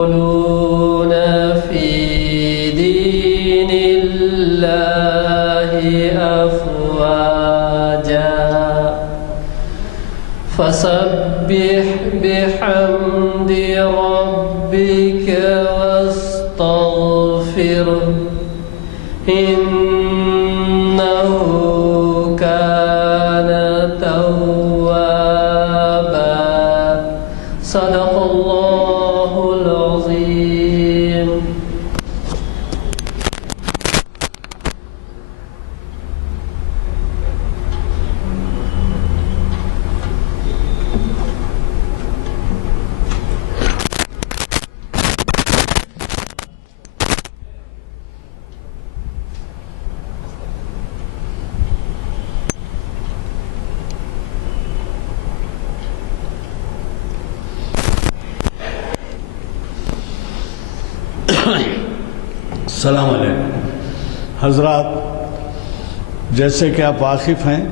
يدخلون في دين الله أفواجا فسبح بحمد ربك واستغفره إنه كان توابا صدق الله العظيم. السلام علیکم حضرات، جیسے کہ آپ واقف ہیں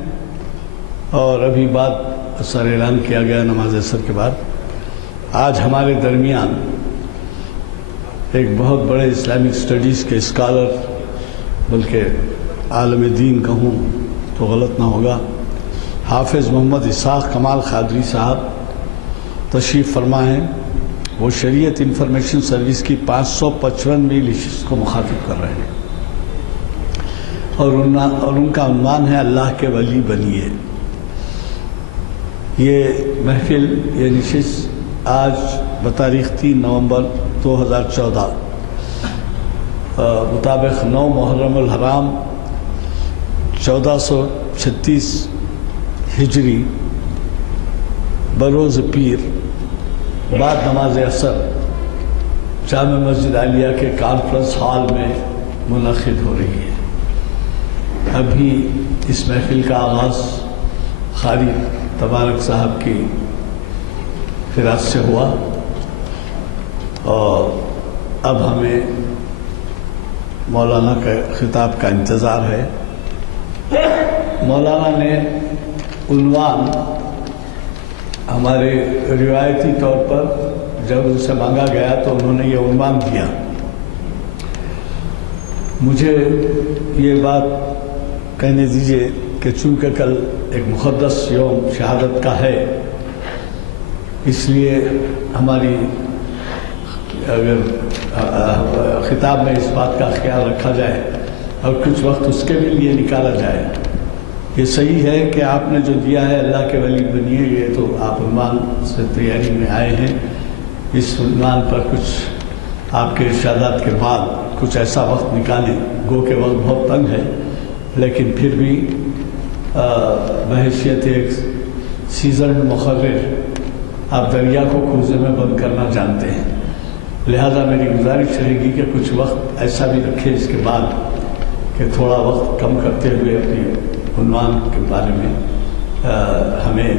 اور ابھی بعد اثر اعلان کیا گیا نماز عصر کے بعد، آج ہمارے درمیان ایک بہت بڑے اسلامک سٹڈیز کے اسکالر، بلکہ عالم دین کہوں تو غلط نہ ہوگا، حافظ محمد اسحاق کمال قادری صاحب تشریف فرما ہیں۔ وہ شریعت انفارمیشن سروس کی 555ویں نشست کو مخاطب کر رہے ہیں اور ان کا عنوان ہے اللہ کے ولی بنیے۔ یہ محفل، یہ نشست آج بتاریخ 3 نومبر 2014 مطابق 9 محرم الحرام 1436 ہجری بروز پیر بعد نماز عصر جامع مسجد عالیہ کے کانفرنس ہال میں منعقد ہو رہی ہے۔ ابھی اس محفل کا آغاز قاری تبارک صاحب کی قرات سے ہوا اور اب ہمیں مولانا کے خطاب کا انتظار ہے۔ مولانا نے عنوان ہمارے روایتی طور پر جب ان سے مانگا گیا تو انہوں نے یہ عنوان دیا۔ مجھے یہ بات کہنے دیجیے کہ چونکہ کل ایک مقدس یوم شہادت کا ہے، اس لیے ہماری اگر خطاب میں اس بات کا خیال رکھا جائے اور کچھ وقت اس کے بھی لیے نکالا جائے۔ یہ صحیح ہے کہ آپ نے جو دیا ہے اللہ کے ولی بنیے، یہ تو آپ عنوان سے تیاری میں آئے ہیں، اس عنوان پر کچھ آپ کے ارشادات کے بعد کچھ ایسا وقت نکالیں، گو کہ وقت بہت تنگ ہے، لیکن پھر بھی بحیثیت ایک سیزنڈ مقرر آپ دریا کو کوزے میں بند کرنا جانتے ہیں، لہذا میری گزارش رہے گی کہ کچھ وقت ایسا بھی رکھے اس کے بعد کہ تھوڑا وقت کم کرتے ہوئے اپنی عنوان کے بارے میں ہمیں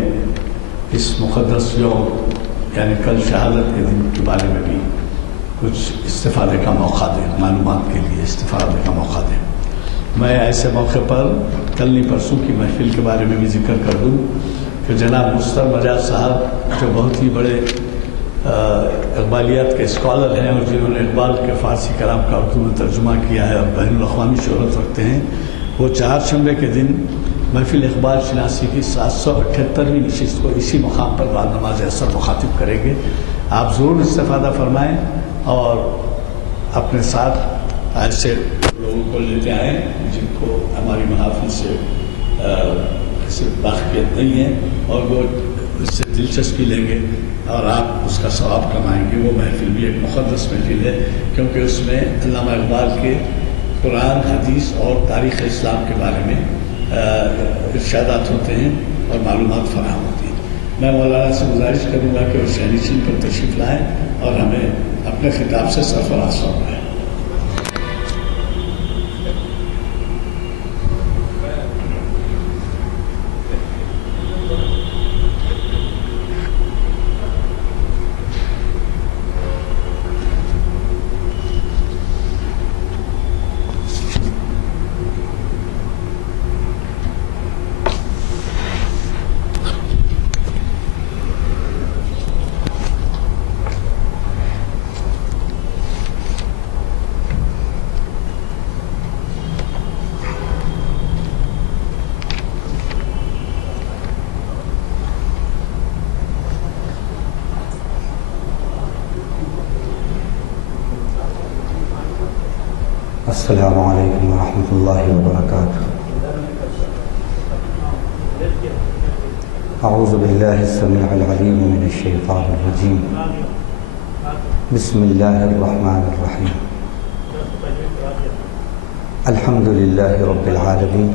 اس مقدس یوم یعنی کل شہادت کے دن کے بارے میں بھی کچھ استفادے کا موقع دیں، معلومات کے لیے استفادے کا موقع دیں۔ میں ایسے موقع پر کل نہیں پرسوں کی محفل کے بارے میں بھی ذکر کر دوں کہ جناب مستر مجاز صاحب جو بہت ہی بڑے اقبالیات کے اسکالر ہیں اور جنہوں نے اقبال کے فارسی کلام کا اردو میں ترجمہ کیا ہے اور بین الاقوامی شہرت رکھتے ہیں، وہ چہارشنبے کے دن محفل اقبال شناسی کی 778ویں نشست کو اسی مقام پر بعد نماز عصر مخاطب کریں گے۔ آپ ضرور استفادہ فرمائیں اور اپنے ساتھ ایسے لوگوں کو لیتے آئیں جن کو ہماری محافل سے واقفیت نہیں ہے اور وہ اس سے دلچسپی لیں گے اور آپ اس کا ثواب کمائیں گے۔ وہ محفل بھی ایک مقدس محفل ہے کیونکہ اس میں علامہ اقبال کے قرآن، حدیث اور تاریخ اسلام کے بارے میں ارشادات ہوتے ہیں اور معلومات فراہم ہوتی ہیں۔ میں مولانا سے گزارش کروں گا کہ وہ شہنشین پر تشریف لائیں اور ہمیں اپنے خطاب سے سرفراز فرمائیں۔ السلام علیکم ورحمۃ اللہ وبرکاتہ۔ اعوذ باللہ السمیع العلیم من الشیطان الرجیم، بسم اللہ الرحمن الرحیم، الحمد للہ رب العالمین،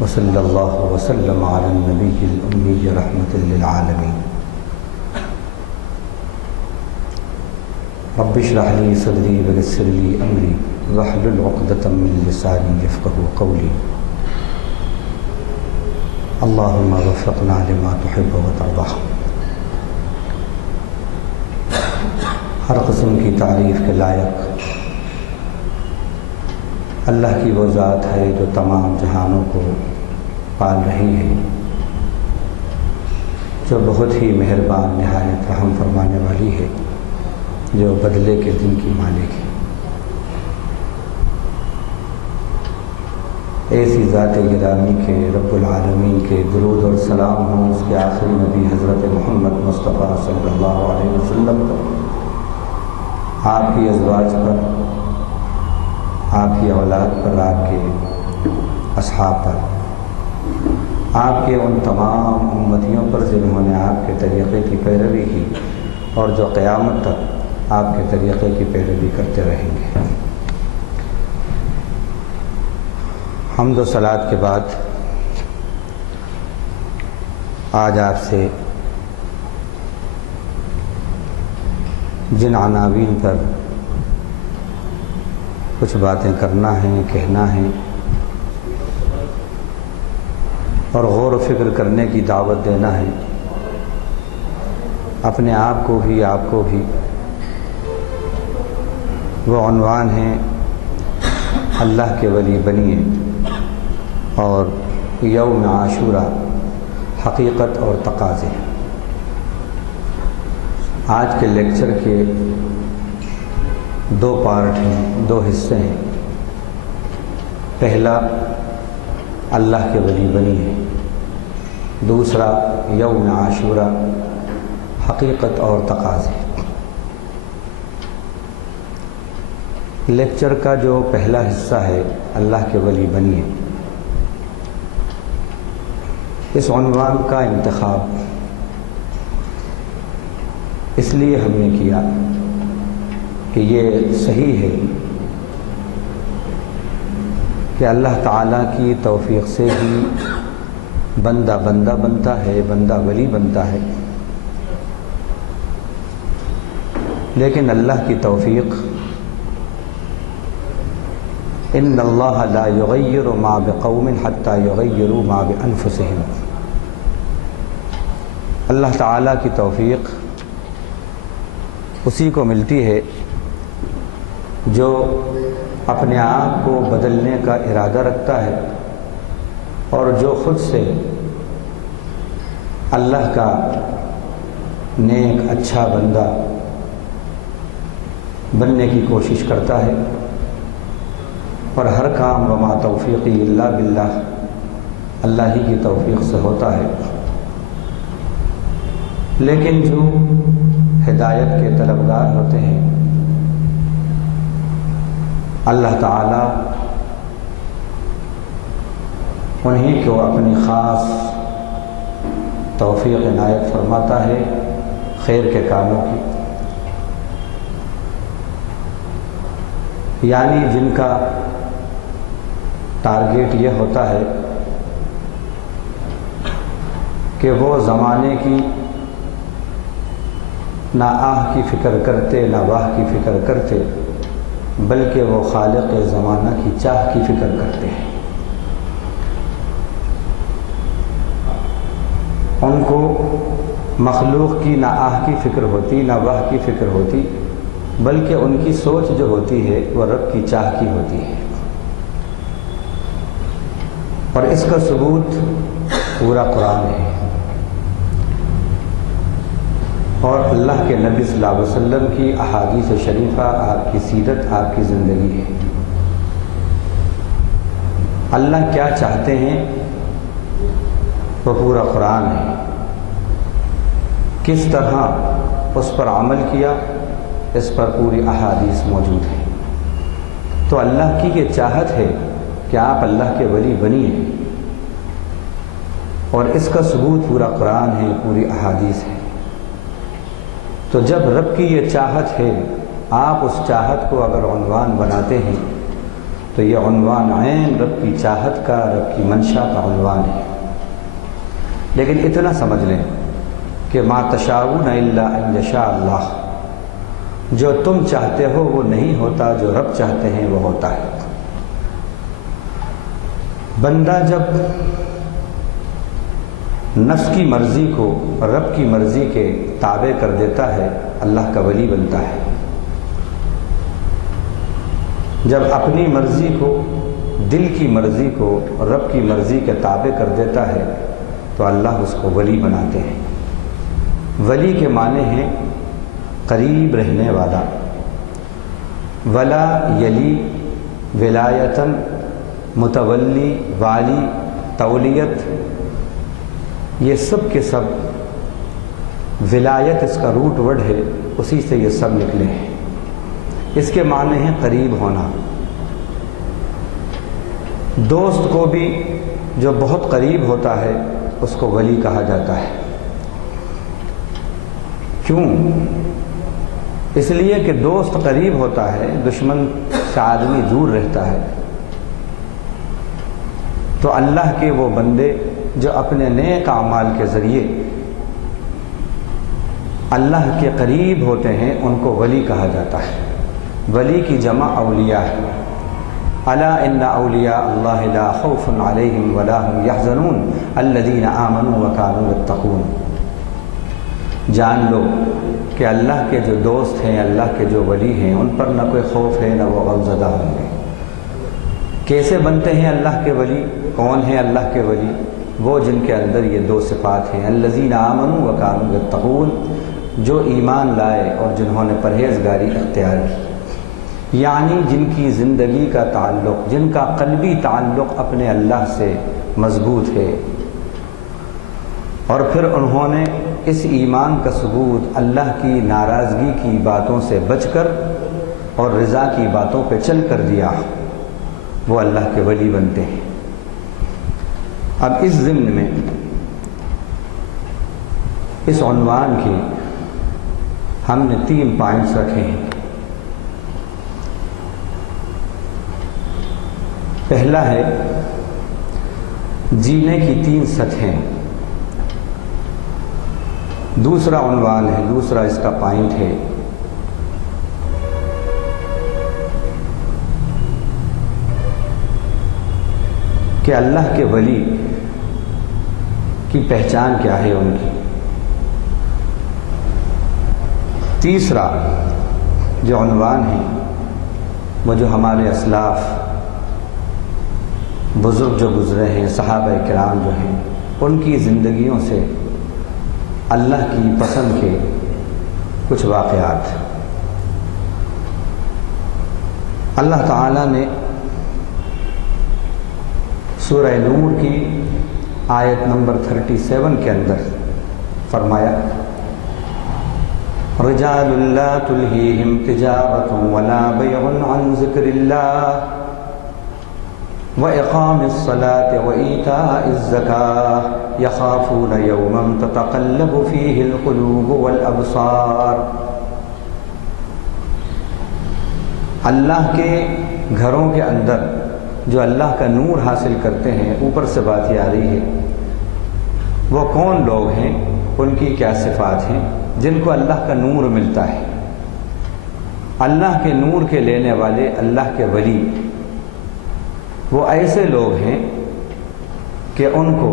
وصلی اللہ وسلم علی النبی الامی رحمۃ للعالمین۔ رب اشرح لی صدری ویسر لی امری واحلل عقدۃ من لسانی یفقہوا قولی۔ اللہم وفقنا لما تحب وترضى۔ ہر قسم کی تعریف کے لائق اللہ کی وہ ذات ہے جو تمام جہانوں کو پال رہی ہے، جو بہت ہی مہربان نہایت رحم فرمانے والی ہے، جو بدلے کے دن کی مالک ہے۔ ایسی ذات گرامی کے رب العالمین کے درود اور سلام ہوں اس کے آخری نبی حضرت محمد مصطفیٰ صلی اللہ علیہ وسلم پر، آپ کی ازواج پر، آپ کی اولاد پر، آپ کے اصحاب پر، آپ کے ان تمام امتیوں پر جنہوں نے آپ کے طریقے کی پیروی کی اور جو قیامت تک آپ کے طریقے کی پیروی کرتے رہیں گے۔ حمد و صلوات کے بعد آج آپ سے جن عناوین پر کچھ باتیں کرنا ہیں، کہنا ہے اور غور و فکر کرنے کی دعوت دینا ہے، اپنے آپ کو بھی آپ کو بھی، وہ عنوان ہیں اللہ کے ولی بنیے اور یوم عاشورہ، حقیقت اور تقاضے۔ آج کے لیکچر کے دو پارٹ ہیں، دو حصے ہیں۔ پہلا اللہ کے ولی بنیے، دوسرا یوم عاشورہ، حقیقت اور تقاضے۔ لیکچر کا جو پہلا حصہ ہے اللہ کے ولی بنیے، اس عنوان کا انتخاب اس لیے ہم نے کیا کہ یہ صحیح ہے کہ اللہ تعالیٰ کی توفیق سے ہی بندہ بنتا ہے، بندہ ولی بنتا ہے، لیکن اللہ کی توفیق ان اللہ لا یغیر ما بقوم حتی یغیروا ما بانفسہم۔ اللہ تعالیٰ کی توفیق اسی کو ملتی ہے جو اپنے آپ کو بدلنے کا ارادہ رکھتا ہے اور جو خود سے اللہ کا نیک اچھا بندہ بننے کی کوشش کرتا ہے، اور ہر کام وما توفیقی الا باللہ، اللہ ہی کی توفیق سے ہوتا ہے۔ لیکن جو ہدایت کے طلبگار ہوتے ہیں، اللہ تعالیٰ انہیں کو اپنی خاص توفیق عنایت فرماتا ہے خیر کے کاموں کی، یعنی جن کا ٹارگیٹ یہ ہوتا ہے کہ وہ زمانے کی نہ آہ کی فکر کرتے نہ واہ کی فکر کرتے، بلکہ وہ خالق زمانہ کی چاہ کی فکر کرتے ہیں۔ ان کو مخلوق کی نہ آہ کی فکر ہوتی نہ واہ کی فکر ہوتی، بلکہ ان کی سوچ جو ہوتی ہے وہ رب کی چاہ کی ہوتی ہے، اور اس کا ثبوت پورا قرآن ہے اور اللہ کے نبی صلی اللہ علیہ وسلم کی احادیث شریفہ، آپ کی سیرت، آپ کی زندگی ہے۔ اللہ کیا چاہتے ہیں وہ پورا قرآن ہے، کس طرح اس پر عمل کیا اس پر پوری احادیث موجود ہے۔ تو اللہ کی یہ چاہت ہے کہ آپ اللہ کے ولی بنیے، اور اس کا ثبوت پورا قرآن ہے، پوری احادیث ہے۔ تو جب رب کی یہ چاہت ہے، آپ اس چاہت کو اگر عنوان بناتے ہیں تو یہ عنوان عین رب کی چاہت کا، رب کی منشا کا عنوان ہے۔ لیکن اتنا سمجھ لیں کہ ما تشاءون الا ان یشاء اللہ، جو تم چاہتے ہو وہ نہیں ہوتا، جو رب چاہتے ہیں وہ ہوتا ہے۔ بندہ جب نفس کی مرضی کو رب کی مرضی کے تابع کر دیتا ہے، اللہ کا ولی بنتا ہے۔ جب اپنی مرضی کو، دل کی مرضی کو رب کی مرضی کے تابع کر دیتا ہے تو اللہ اس کو ولی بناتے ہیں۔ ولی کے معنی ہیں قریب رہنے والا۔ ولا یلی ولایتاً، متولی، والی، تولیت، یہ سب کے سب ولایت اس کا روٹ ورڈ ہے، اسی سے یہ سب نکلے ہیں۔ اس کے معنی ہیں قریب ہونا۔ دوست کو بھی جو بہت قریب ہوتا ہے اس کو ولی کہا جاتا ہے۔ کیوں؟ اس لیے کہ دوست قریب ہوتا ہے، دشمن سے آدمی دور رہتا ہے۔ تو اللہ کے وہ بندے جو اپنے نیک اعمال کے ذریعے اللہ کے قریب ہوتے ہیں ان کو ولی کہا جاتا ہے۔ ولی کی جمع اولیاء ہے۔ الا ان اولیاء اللہ لا خوف علیہم ولا هم یحزنون الذین آمنوا وکانوا یتقون۔ جان لو کہ اللہ کے جو دوست ہیں، اللہ کے جو ولی ہیں، ان پر نہ کوئی خوف ہے، نہ وہ غمزدہ ہوں گے۔ کیسے بنتے ہیں اللہ کے ولی؟ کون ہیں اللہ کے ولی؟ وہ جن کے اندر یہ دو صفات ہیں، الذین آمنوا وکانوا یتقون، جو ایمان لائے اور جنہوں نے پرہیزگاری اختیار کی، یعنی جن کی زندگی کا تعلق، جن کا قلبی تعلق اپنے اللہ سے مضبوط ہے، اور پھر انہوں نے اس ایمان کا ثبوت اللہ کی ناراضگی کی باتوں سے بچ کر اور رضا کی باتوں پہ چل کر دیا، وہ اللہ کے ولی بنتے ہیں۔ اب اس ضمن میں اس عنوان کے ہم نے 3 پوائنٹس رکھے ہیں۔ پہلا ہے جینے کی 3 سطحیں۔ دوسرا عنوان ہے، دوسرا اس کا پوائنٹ ہے کہ اللہ کے ولی کی پہچان کیا ہے ان کی۔ تیسرا جو عنوان ہے وہ جو ہمارے اسلاف بزرگ جو گزرے ہیں، صحابہ کرام جو ہیں، ان کی زندگیوں سے اللہ کی پسند کے کچھ واقعات۔ اللہ تعالیٰ نے سورہ نور کی آیت نمبر 37 کے اندر فرمایا، رجال لا تلہیہم تجارت ولا بیع عن ذکر اللہ وإقام الصلاة وإيتاء الزكاة يخافون يوما تتقلب فيه القلوب والأبصار۔ اللہ کے گھروں کے اندر جو اللہ کا نور حاصل کرتے ہیں، اوپر سے بات یہ آ رہی ہے، وہ کون لوگ ہیں، ان کی کیا صفات ہیں جن کو اللہ کا نور ملتا ہے۔ اللہ کے نور کے لینے والے، اللہ کے ولی، وہ ایسے لوگ ہیں کہ ان کو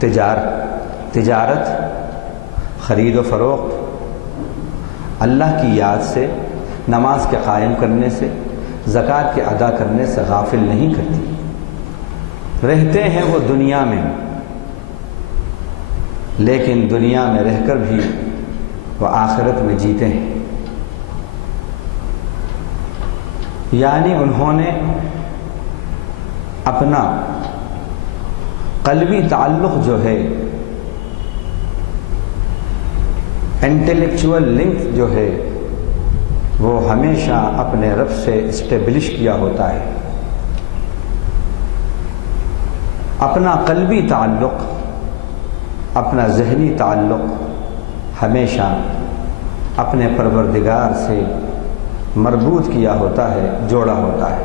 تجارت، خرید و فروخت، اللہ کی یاد سے، نماز کے قائم کرنے سے، زکوٰۃ کے ادا کرنے سے غافل نہیں کرتی۔ رہتے ہیں وہ دنیا میں، لیکن دنیا میں رہ کر بھی وہ آخرت میں جیتے ہیں۔ یعنی انہوں نے اپنا قلبی تعلق جو ہے، انٹلیکچول لنک جو ہے، وہ ہمیشہ اپنے رب سے اسٹیبلش کیا ہوتا ہے. اپنا قلبی تعلق، اپنا ذہنی تعلق ہمیشہ اپنے پروردگار سے مربوط کیا ہوتا ہے، جوڑا ہوتا ہے.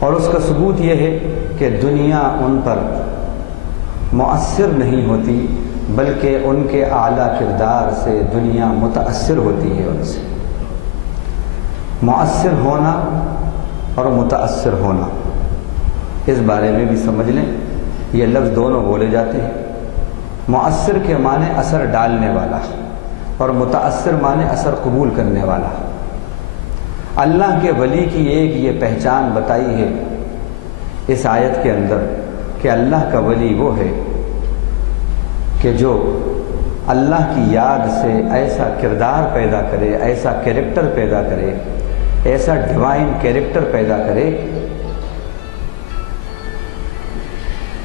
اور اس کا ثبوت یہ ہے کہ دنیا ان پر مؤثر نہیں ہوتی، بلکہ ان کے اعلیٰ کردار سے دنیا متاثر ہوتی ہے. ان سے مؤثر ہونا اور متاثر ہونا، اس بارے میں بھی سمجھ لیں. یہ لفظ دونوں بولے جاتے ہیں. مؤثر کے معنی اثر ڈالنے والا اور متاثر معنی اثر قبول کرنے والا. اللہ کے ولی کی ایک یہ پہچان بتائی ہے اس آیت کے اندر کہ اللہ کا ولی وہ ہے کہ جو اللہ کی یاد سے ایسا کردار پیدا کرے، ایسا کیریکٹر پیدا کرے، ایسا ڈیوائن کیریکٹر پیدا کرے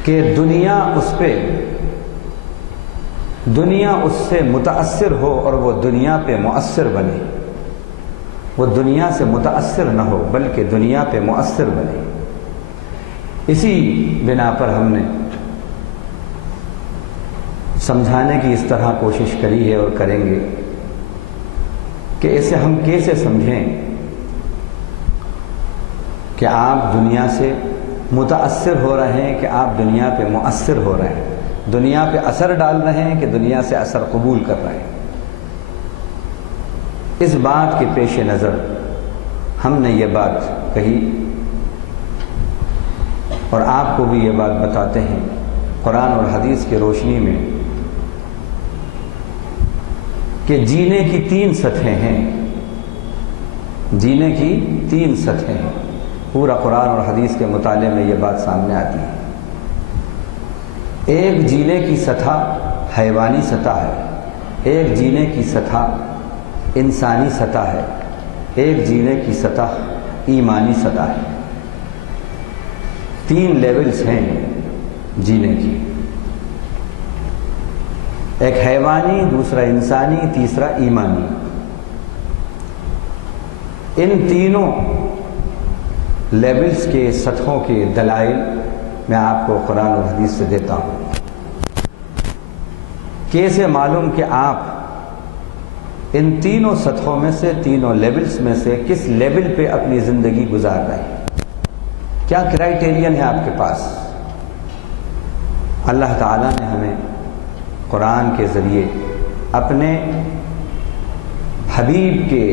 کہ دنیا اس سے متاثر ہو اور وہ دنیا پہ مؤثر بنے. وہ دنیا سے متاثر نہ ہو بلکہ دنیا پہ مؤثر بنے. اسی بنا پر ہم نے سمجھانے کی اس طرح کوشش کری ہے اور کریں گے کہ اسے ہم کیسے سمجھیں کہ آپ دنیا سے متاثر ہو رہے ہیں، کہ آپ دنیا پہ مؤثر ہو رہے ہیں، دنیا پہ اثر ڈال رہے ہیں کہ دنیا سے اثر قبول کر رہے ہیں. اس بات کے پیش نظر ہم نے یہ بات کہی اور آپ کو بھی یہ بات بتاتے ہیں قرآن اور حدیث کی روشنی میں کہ جینے کی 3 سطحیں ہیں. جینے کی 3 سطحیں ہیں. پورا قرآن اور حدیث کے مطالعے میں یہ بات سامنے آتی ہے. ایک جینے کی سطح حیوانی سطح ہے، ایک جینے کی سطح انسانی سطح ہے، ایک جینے کی سطح ایمانی سطح ہے. 3 لیولز ہیں جینے کی، ایک حیوانی، دوسرا انسانی، تیسرا ایمانی. ان تینوں لیولز کے سطحوں کے دلائل میں آپ کو قرآن اور حدیث سے دیتا ہوں. کیسے معلوم کہ آپ ان تینوں سطحوں میں سے، تینوں لیولز میں سے کس لیول پہ اپنی زندگی گزار رہے ہیں؟ کیا کرائیٹیرین ہے آپ کے پاس؟ اللہ تعالیٰ نے ہمیں قرآن کے ذریعے، اپنے حبیب کے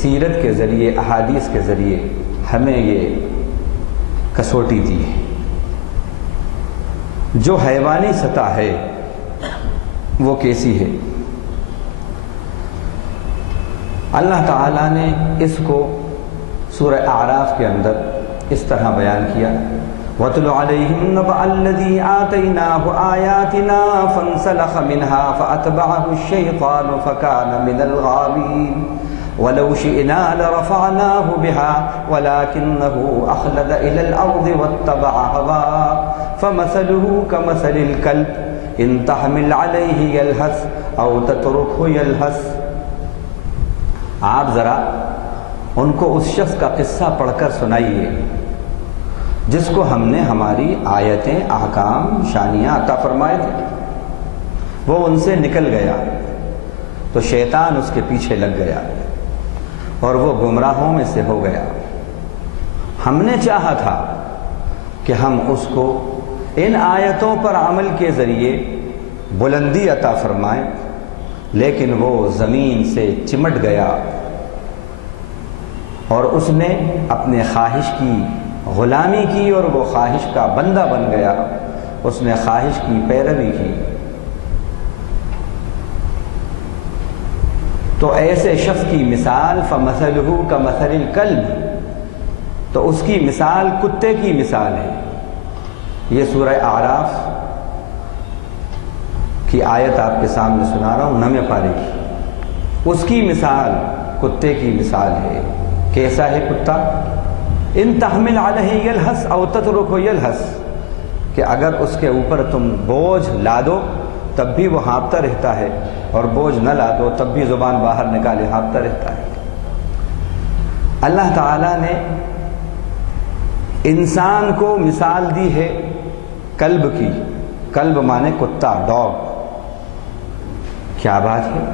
سیرت کے ذریعے، احادیث کے ذریعے ہمیں یہ کسوٹی دی ہے. جو حیوانی سطح ہے وہ کیسی ہے؟ اللہ تعالیٰ نے اس کو سورہ اعراف کے اندر اس طرح بیان کیا: وَاتْلُ عَلَيْهِمْ نَبَأَ الَّذِي آتَيْنَاهُ آيَاتِنَا فَانْسَلَخَ مِنْهَا فَأَتْبَعَهُ الشَّيْطَانُ فَكَانَ مِنَ الْغَاوِينَ وَلَوْ شِئْنَا لَرَفَعْنَاهُ بِهَا وَلَكِنَّهُ أَخْلَدَ إِلَى الْأَرْضِ وَاتَّبَعَ هَوَاهُ فَمَثَلُهُ كَمَثَلِ الْكَلْبِ إِنْ تَحْمِلْ عَلَيْهِ يَلْهَثْ أَوْ تَتْرُكْهُ يَلْهَثْ. آپ ذرا ان کو اس شخص کا قصہ پڑھ کر سنائیے جس کو ہم نے ہماری آیتیں، احکام، شانیاں عطا فرمائے تھے. وہ ان سے نکل گیا تو شیطان اس کے پیچھے لگ گیا اور وہ گمراہوں میں سے ہو گیا. ہم نے چاہا تھا کہ ہم اس کو ان آیتوں پر عمل کے ذریعے بلندی عطا فرمائیں، لیکن وہ زمین سے چمٹ گیا اور اس نے اپنے خواہش کی غلامی کی اور وہ خواہش کا بندہ بن گیا. اس نے خواہش کی پیروی کی. تو ایسے شخص کی مثال فَمَثَلُهُ كَمَثَلِ الْكَلْبِ، تو اس کی مثال کتے کی مثال ہے. یہ سورہ اعراف کی آیت آپ کے سامنے سنا رہا ہوں، 9 پارے کی. اس کی مثال کتے کی مثال ہے. کیسا ہے کتا؟ ان تحمل علیہ یلہث او تترکہ یلہث، کہ اگر اس کے اوپر تم بوجھ لا دو تب بھی وہ ہانپتا رہتا ہے، اور بوجھ نہ لا دو تب بھی زبان باہر نکالے ہانپتا رہتا ہے. اللہ تعالیٰ نے انسان کو مثال دی ہے کلب کی. کلب مانے کتا، ڈاگ. کیا بات ہے.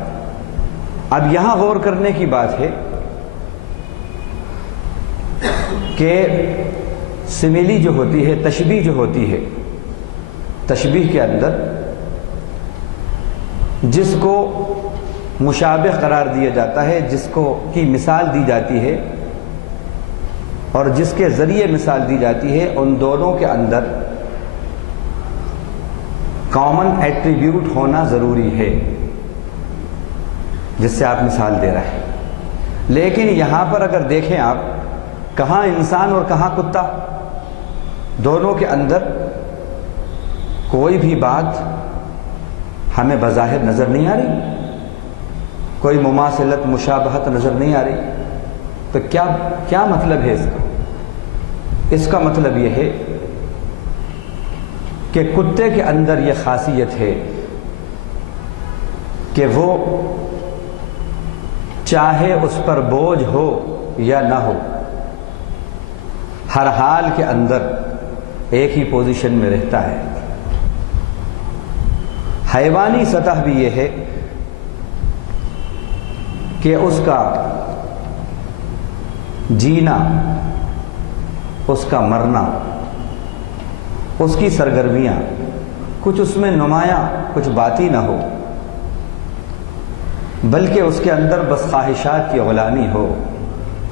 اب یہاں غور کرنے کی بات ہے کہ سملی جو ہوتی ہے، تشبیہ جو ہوتی ہے، تشبیہ کے اندر جس کو مشابہ قرار دیا جاتا ہے، جس کو کی مثال دی جاتی ہے اور جس کے ذریعے مثال دی جاتی ہے، ان دونوں کے اندر کامن ایٹریبیوٹ ہونا ضروری ہے جس سے آپ مثال دے رہے ہیں. لیکن یہاں پر اگر دیکھیں آپ، کہاں انسان اور کہاں کتا، دونوں کے اندر کوئی بھی بات ہمیں بظاہر نظر نہیں آ رہی، کوئی مماثلت مشابہت نظر نہیں آ رہی. تو کیا مطلب ہے اس کا؟ اس کا مطلب یہ ہے کہ کتے کے اندر یہ خاصیت ہے کہ وہ چاہے اس پر بوجھ ہو یا نہ ہو، ہر حال کے اندر ایک ہی پوزیشن میں رہتا ہے. حیوانی سطح بھی یہ ہے کہ اس کا جینا، اس کا مرنا، اس کی سرگرمیاں کچھ اس میں نمایاں، کچھ باطی نہ ہو، بلکہ اس کے اندر بس خواہشات کی غلامی ہو،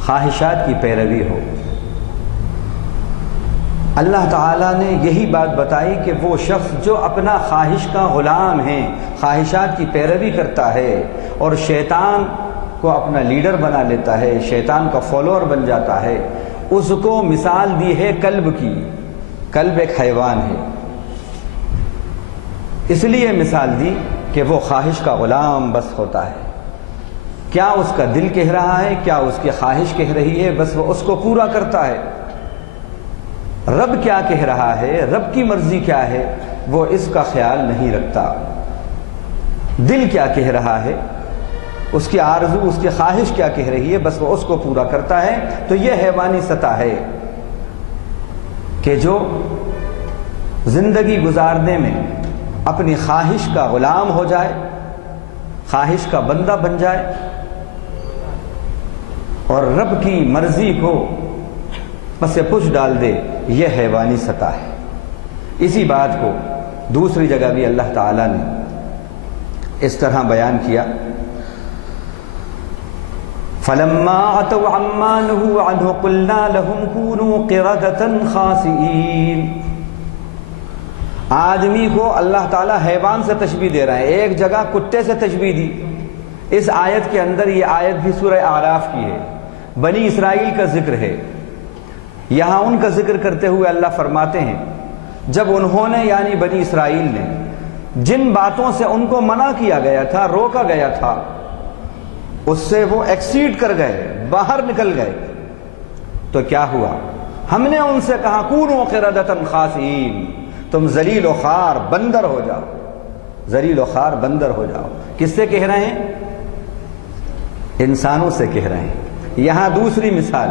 خواہشات کی پیروی ہو. اللہ تعالیٰ نے یہی بات بتائی کہ وہ شخص جو اپنا خواہش کا غلام ہے، خواہشات کی پیروی کرتا ہے اور شیطان کو اپنا لیڈر بنا لیتا ہے، شیطان کا فالوور بن جاتا ہے، اس کو مثال دی ہے کلب کی. کلب ایک حیوان ہے، اس لیے مثال دی کہ وہ خواہش کا غلام بس ہوتا ہے. کیا اس کا دل کہہ رہا ہے، کیا اس کی خواہش کہہ رہی ہے، بس وہ اس کو پورا کرتا ہے. رب کیا کہہ رہا ہے، رب کی مرضی کیا ہے، وہ اس کا خیال نہیں رکھتا. دل کیا کہہ رہا ہے، اس کی آرزو، اس کی خواہش کیا کہہ رہی ہے، بس وہ اس کو پورا کرتا ہے. تو یہ حیوانی سطح ہے کہ جو زندگی گزارنے میں اپنی خواہش کا غلام ہو جائے، خواہش کا بندہ بن جائے اور رب کی مرضی کو پس پش ڈال دے. یہ حیوانی سطح ہے. اسی بات کو دوسری جگہ بھی اللہ تعالیٰ نے اس طرح بیان کیا، فَلَمَّا عَتَوْا عَمَّا نُهُوا عَنْهُ قُلْنَا لَهُمْ كُونُوا قِرَدَةً خَاسِئِينَ. آدمی کو اللہ تعالیٰ حیوان سے تشبیہ دے رہا ہے، ایک جگہ کتے سے تشبیہ دی. اس آیت کے اندر یہ آیت بھی سورہ اعراف کی ہے، بنی اسرائیل کا ذکر ہے. یہاں ان کا ذکر کرتے ہوئے اللہ فرماتے ہیں جب انہوں نے یعنی بنی اسرائیل نے جن باتوں سے ان کو منع کیا گیا تھا، روکا گیا تھا، اس سے وہ ایکسیڈ کر گئے، باہر نکل گئے، تو کیا ہوا؟ ہم نے ان سے کہا کونوا قردۃ خاسئین، تم ذلیل و خوار بندر ہو جاؤ، ذلیل و خوار بندر ہو جاؤ. کس سے کہہ رہے ہیں؟ انسانوں سے کہہ رہے ہیں. یہاں دوسری مثال،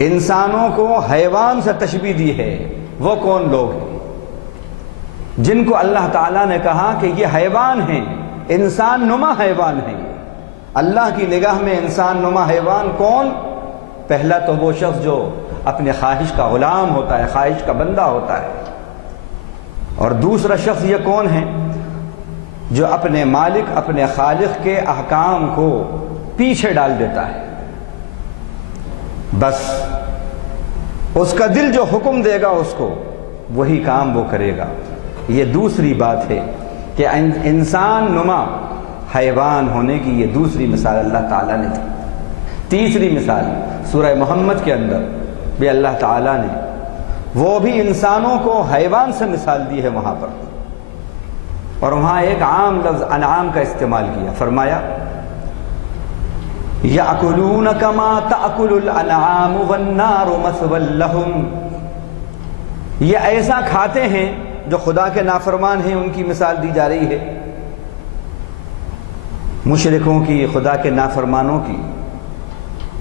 انسانوں کو حیوان سے تشبیہ دی ہے. وہ کون لوگ ہیں جن کو اللہ تعالیٰ نے کہا کہ یہ حیوان ہیں، انسان نما حیوان ہیں. اللہ کی نگاہ میں انسان نما حیوان کون؟ پہلا تو وہ شخص جو اپنے خواہش کا غلام ہوتا ہے، خواہش کا بندہ ہوتا ہے. اور دوسرا شخص یہ کون ہے؟ جو اپنے مالک، اپنے خالق کے احکام کو پیچھے ڈال دیتا ہے. بس اس کا دل جو حکم دے گا اس کو، وہی کام وہ کرے گا. یہ دوسری بات ہے کہ انسان نما حیوان ہونے کی یہ دوسری مثال اللہ تعالیٰ نے دی. تیسری مثال سورہ محمد کے اندر بھی اللہ تعالیٰ نے وہ بھی انسانوں کو حیوان سے مثال دی ہے وہاں پر، اور وہاں ایک عام لفظ انعام کا استعمال کیا. فرمایا یأکلون کما تأکل الانعام والنار مثوی لہم. یہ ایسا کھاتے ہیں جو خدا کے نافرمان ہیں، ان کی مثال دی جا رہی ہے، مشرکوں کی، خدا کے نافرمانوں کی.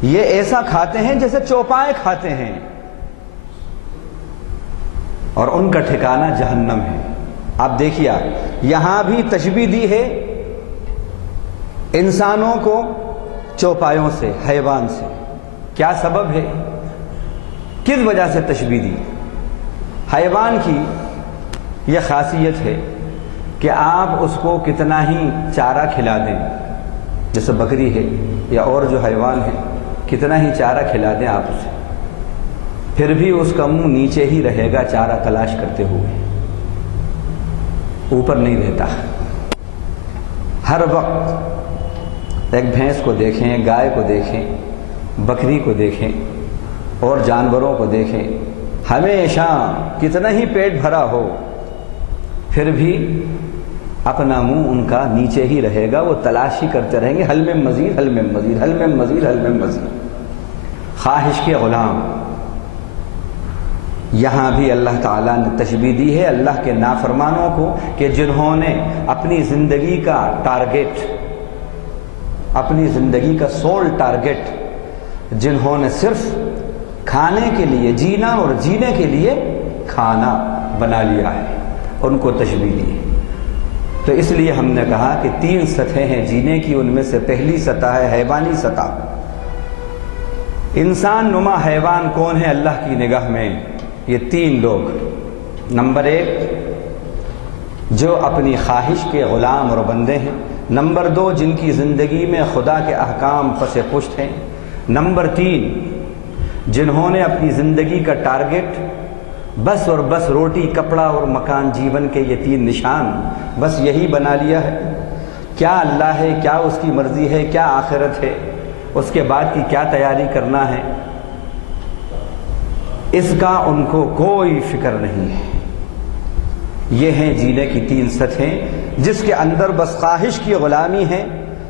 یہ ایسا کھاتے ہیں جیسے چوپائے کھاتے ہیں، اور ان کا ٹھکانہ جہنم ہے۔ آپ دیکھیے، یہاں بھی تشبیہ دی ہے انسانوں کو چوپایوں سے، حیوان سے۔ کیا سبب ہے؟ کس وجہ سے تشبیہ دی؟ حیوان کی یہ خاصیت ہے کہ آپ اس کو کتنا ہی چارہ کھلا دیں، جیسے بکری ہے یا اور جو حیوان ہے، کتنا ہی چارہ کھلا دیں آپ اسے، پھر بھی اس کا منہ نیچے ہی رہے گا چارہ تلاش کرتے ہوئے، اوپر نہیں رہتا۔ ہر وقت ایک بھینس کو دیکھیں، گائے کو دیکھیں، بکری کو دیکھیں اور جانوروں کو دیکھیں، ہمیشہ کتنا ہی پیٹ بھرا ہو پھر بھی اپنا منہ ان کا نیچے ہی رہے گا، وہ تلاشی کرتے رہیں گے، حل میں مزید، حل میں مزید، حل میں مزید، حل میں مزید۔ خواہش کے غلام۔ یہاں بھی اللہ تعالیٰ نے تشبیہ دی ہے اللہ کے نافرمانوں کو کہ جنہوں نے اپنی زندگی کا ٹارگٹ، اپنی زندگی کا سول ٹارگٹ، جنہوں نے صرف کھانے کے لیے جینا اور جینے کے لیے کھانا بنا لیا ہے، ان کو تشبیہ دی۔ تو اس لیے ہم نے کہا کہ 3 سطحیں ہیں جینے کی، ان میں سے پہلی سطح ہے حیوانی سطح۔ انسان نما حیوان کون ہے اللہ کی نگاہ میں؟ یہ 3 لوگ۔ نمبر 1 جو اپنی خواہش کے غلام اور بندے ہیں۔ نمبر 2 جن کی زندگی میں خدا کے احکام پس پشت ہیں۔ نمبر 3 جنہوں نے اپنی زندگی کا ٹارگٹ بس اور بس روٹی، کپڑا اور مکان، جیون کے یہ 3 نشان بس یہی بنا لیا ہے۔ کیا اللہ ہے، کیا اس کی مرضی ہے، کیا آخرت ہے، اس کے بعد کی کیا تیاری کرنا ہے، اس کا ان کو کوئی فکر نہیں ہے۔ یہ ہیں جینے کی 3 سطحیں جس کے اندر بس خواہش کی غلامی ہے،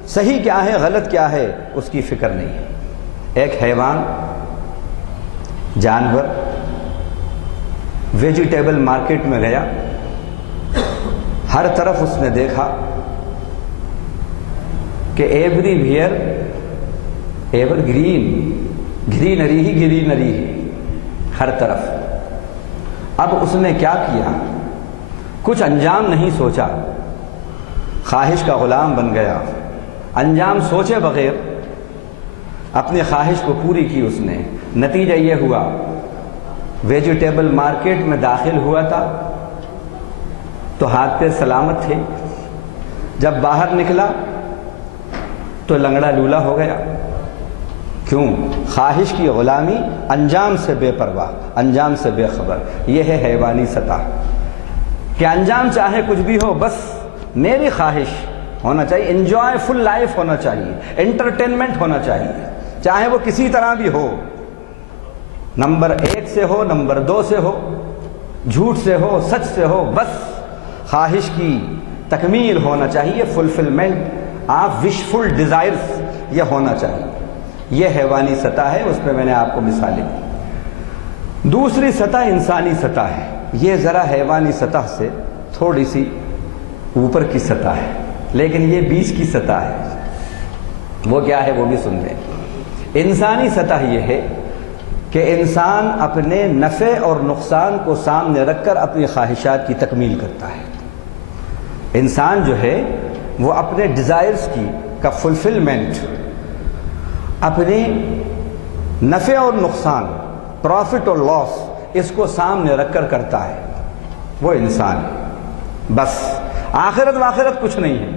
صحیح کیا ہے غلط کیا ہے اس کی فکر نہیں ہے۔ ایک حیوان، جانور ویجیٹیبل مارکیٹ میں گیا، ہر طرف اس نے دیکھا کہ every where ever green, greenery he greenery ہے ہر طرف۔ اب اس نے کیا کیا؟ کچھ انجام نہیں سوچا، خواہش کا غلام بن گیا، انجام سوچے بغیر اپنی خواہش کو پوری کی اس نے۔ نتیجہ یہ ہوا ویجیٹیبل مارکیٹ میں داخل ہوا تھا تو ہاتھ پیر سلامت تھے، جب باہر نکلا تو لنگڑا لولا ہو گیا۔ کیوں؟ خواہش کی غلامی، انجام سے بے پرواہ، انجام سے بے خبر۔ یہ ہے حیوانی سطح کہ انجام چاہے کچھ بھی ہو، بس میری خواہش ہونا چاہیے، انجوائے فل لائف ہونا چاہیے، انٹرٹینمنٹ ہونا چاہیے، چاہے وہ کسی طرح بھی ہو، نمبر 1 سے ہو، نمبر 2 سے ہو، جھوٹ سے ہو، سچ سے ہو، بس خواہش کی تکمیل ہونا چاہیے، فلفلمنٹ آف وشفل ڈیزائرز یہ ہونا چاہیے۔ یہ حیوانی سطح ہے، اس پہ میں نے آپ کو مثالیں دی۔ دوسری سطح انسانی سطح ہے، یہ ذرا حیوانی سطح سے تھوڑی سی اوپر کی سطح ہے، لیکن یہ بیچ کی سطح ہے۔ وہ کیا ہے وہ بھی سن لیں۔ انسانی سطح یہ ہے کہ انسان اپنے نفع اور نقصان کو سامنے رکھ کر اپنی خواہشات کی تکمیل کرتا ہے۔ انسان جو ہے وہ اپنے ڈیزائرز کی کا فلفلمنٹ اپنے نفع اور نقصان، پروفٹ اور لاس، اس کو سامنے رکھ کر کرتا ہے، وہ انسان ہے۔ بس آخرت واخرت کچھ نہیں ہے،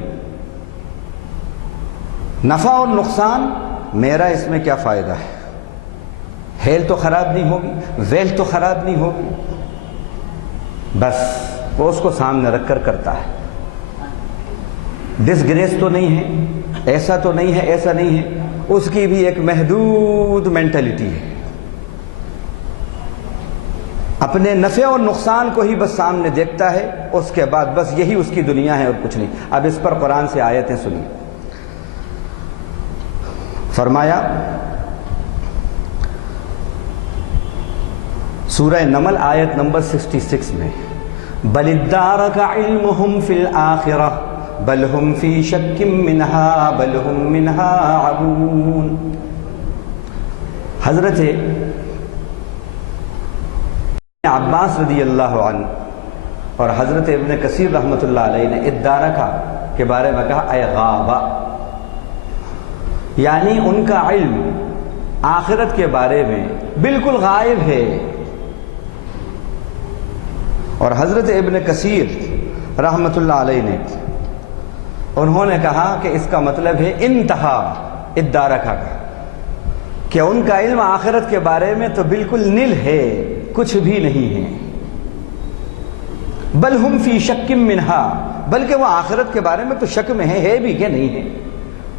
نفع اور نقصان میرا اس میں کیا فائدہ ہے، ہیلتھ تو خراب نہیں ہوگی، ویلتھ تو خراب نہیں ہوگی، بس وہ اس کو سامنے رکھ کر کرتا ہے۔ ڈس گریس تو نہیں ہے، ایسا تو نہیں ہے، ایسا نہیں ہے، اس کی بھی ایک محدود مینٹلٹی ہے، اپنے نفع اور نقصان کو ہی بس سامنے دیکھتا ہے، اس کے بعد بس یہی اس کی دنیا ہے اور کچھ نہیں۔ اب اس پر قرآن سے آیتیں سنی۔ فرمایا سورہ نمل آیت نمبر 66 میں، بل ادارک علمہم فی الآخرہ بل ہم فی شک منہا بل ہم منہا عبون۔ حضرت عباس رضی اللہ عنہ اور حضرت ابن کثیر رحمۃ اللہ علیہ نے ادارکہ کے بارے میں کہا اے غابہ، یعنی ان کا علم آخرت کے بارے میں بالکل غائب ہے۔ اور حضرت ابن کثیر رحمۃ اللہ علیہ نے انہوں نے کہا کہ اس کا مطلب ہے انتہا ادارکہ کا، کہ ان کا علم آخرت کے بارے میں تو بالکل نل ہے، کچھ بھی نہیں ہے۔ بل ہم فی شک منہا، بلکہ وہ آخرت کے بارے میں تو شک میں ہے بھی کہ نہیں ہے۔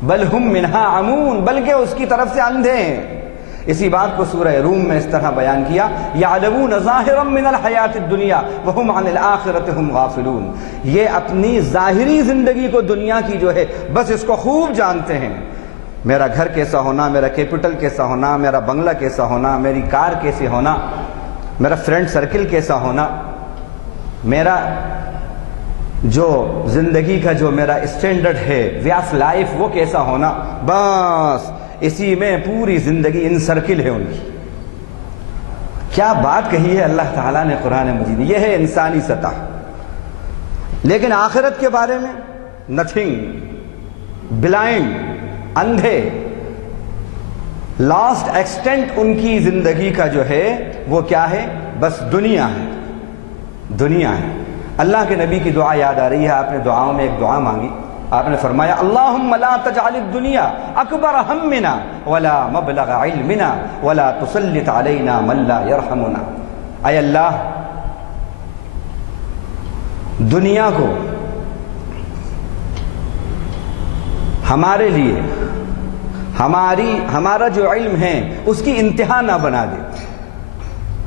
بل ہم منہا عمون، بلکہ اس کی طرف سے اندھے ہیں۔ اسی بات کو سورہ روم میں اس طرح بیان کیا، یعلمون ظاہرا من الحیات الدنیا وہم عن الآخرۃ ہم غافلون، یہ اپنی ظاہری زندگی کو، دنیا کی جو ہے، بس اس کو خوب جانتے ہیں۔ میرا گھر کیسا ہونا، میرا کیپٹل کیسا ہونا، میرا بنگلہ کیسا ہونا، میری کار کیسی ہونا، میرا فرینڈ سرکل کیسا ہونا، میرا جو زندگی کا جو میرا اسٹینڈرڈ ہے، وے آف لائف، وہ کیسا ہونا، بس اسی میں پوری زندگی ان سرکل ہے ان کی۔ کیا بات کہی ہے اللہ تعالیٰ نے قرآن مجید، یہ ہے انسانی سطح۔ لیکن آخرت کے بارے میں نتھنگ، بلائنڈ، اندھے، لاسٹ ایکسٹینٹ ان کی زندگی کا جو ہے وہ کیا ہے، بس دنیا ہے، دنیا ہے۔ اللہ کے نبی کی دعا یاد آ رہی ہے، آپ نے دعاؤں میں ایک دعا مانگی، آپ نے فرمایا اللہم لا تجعل الدنیا اکبر ہمنا ولا مبلغ علمنا ولا تسلط علینا من لا یرحمنا۔ اے اللہ، دنیا کو ہمارے لیے ہمارا جو علم ہے اس کی انتہا نہ بنا دے،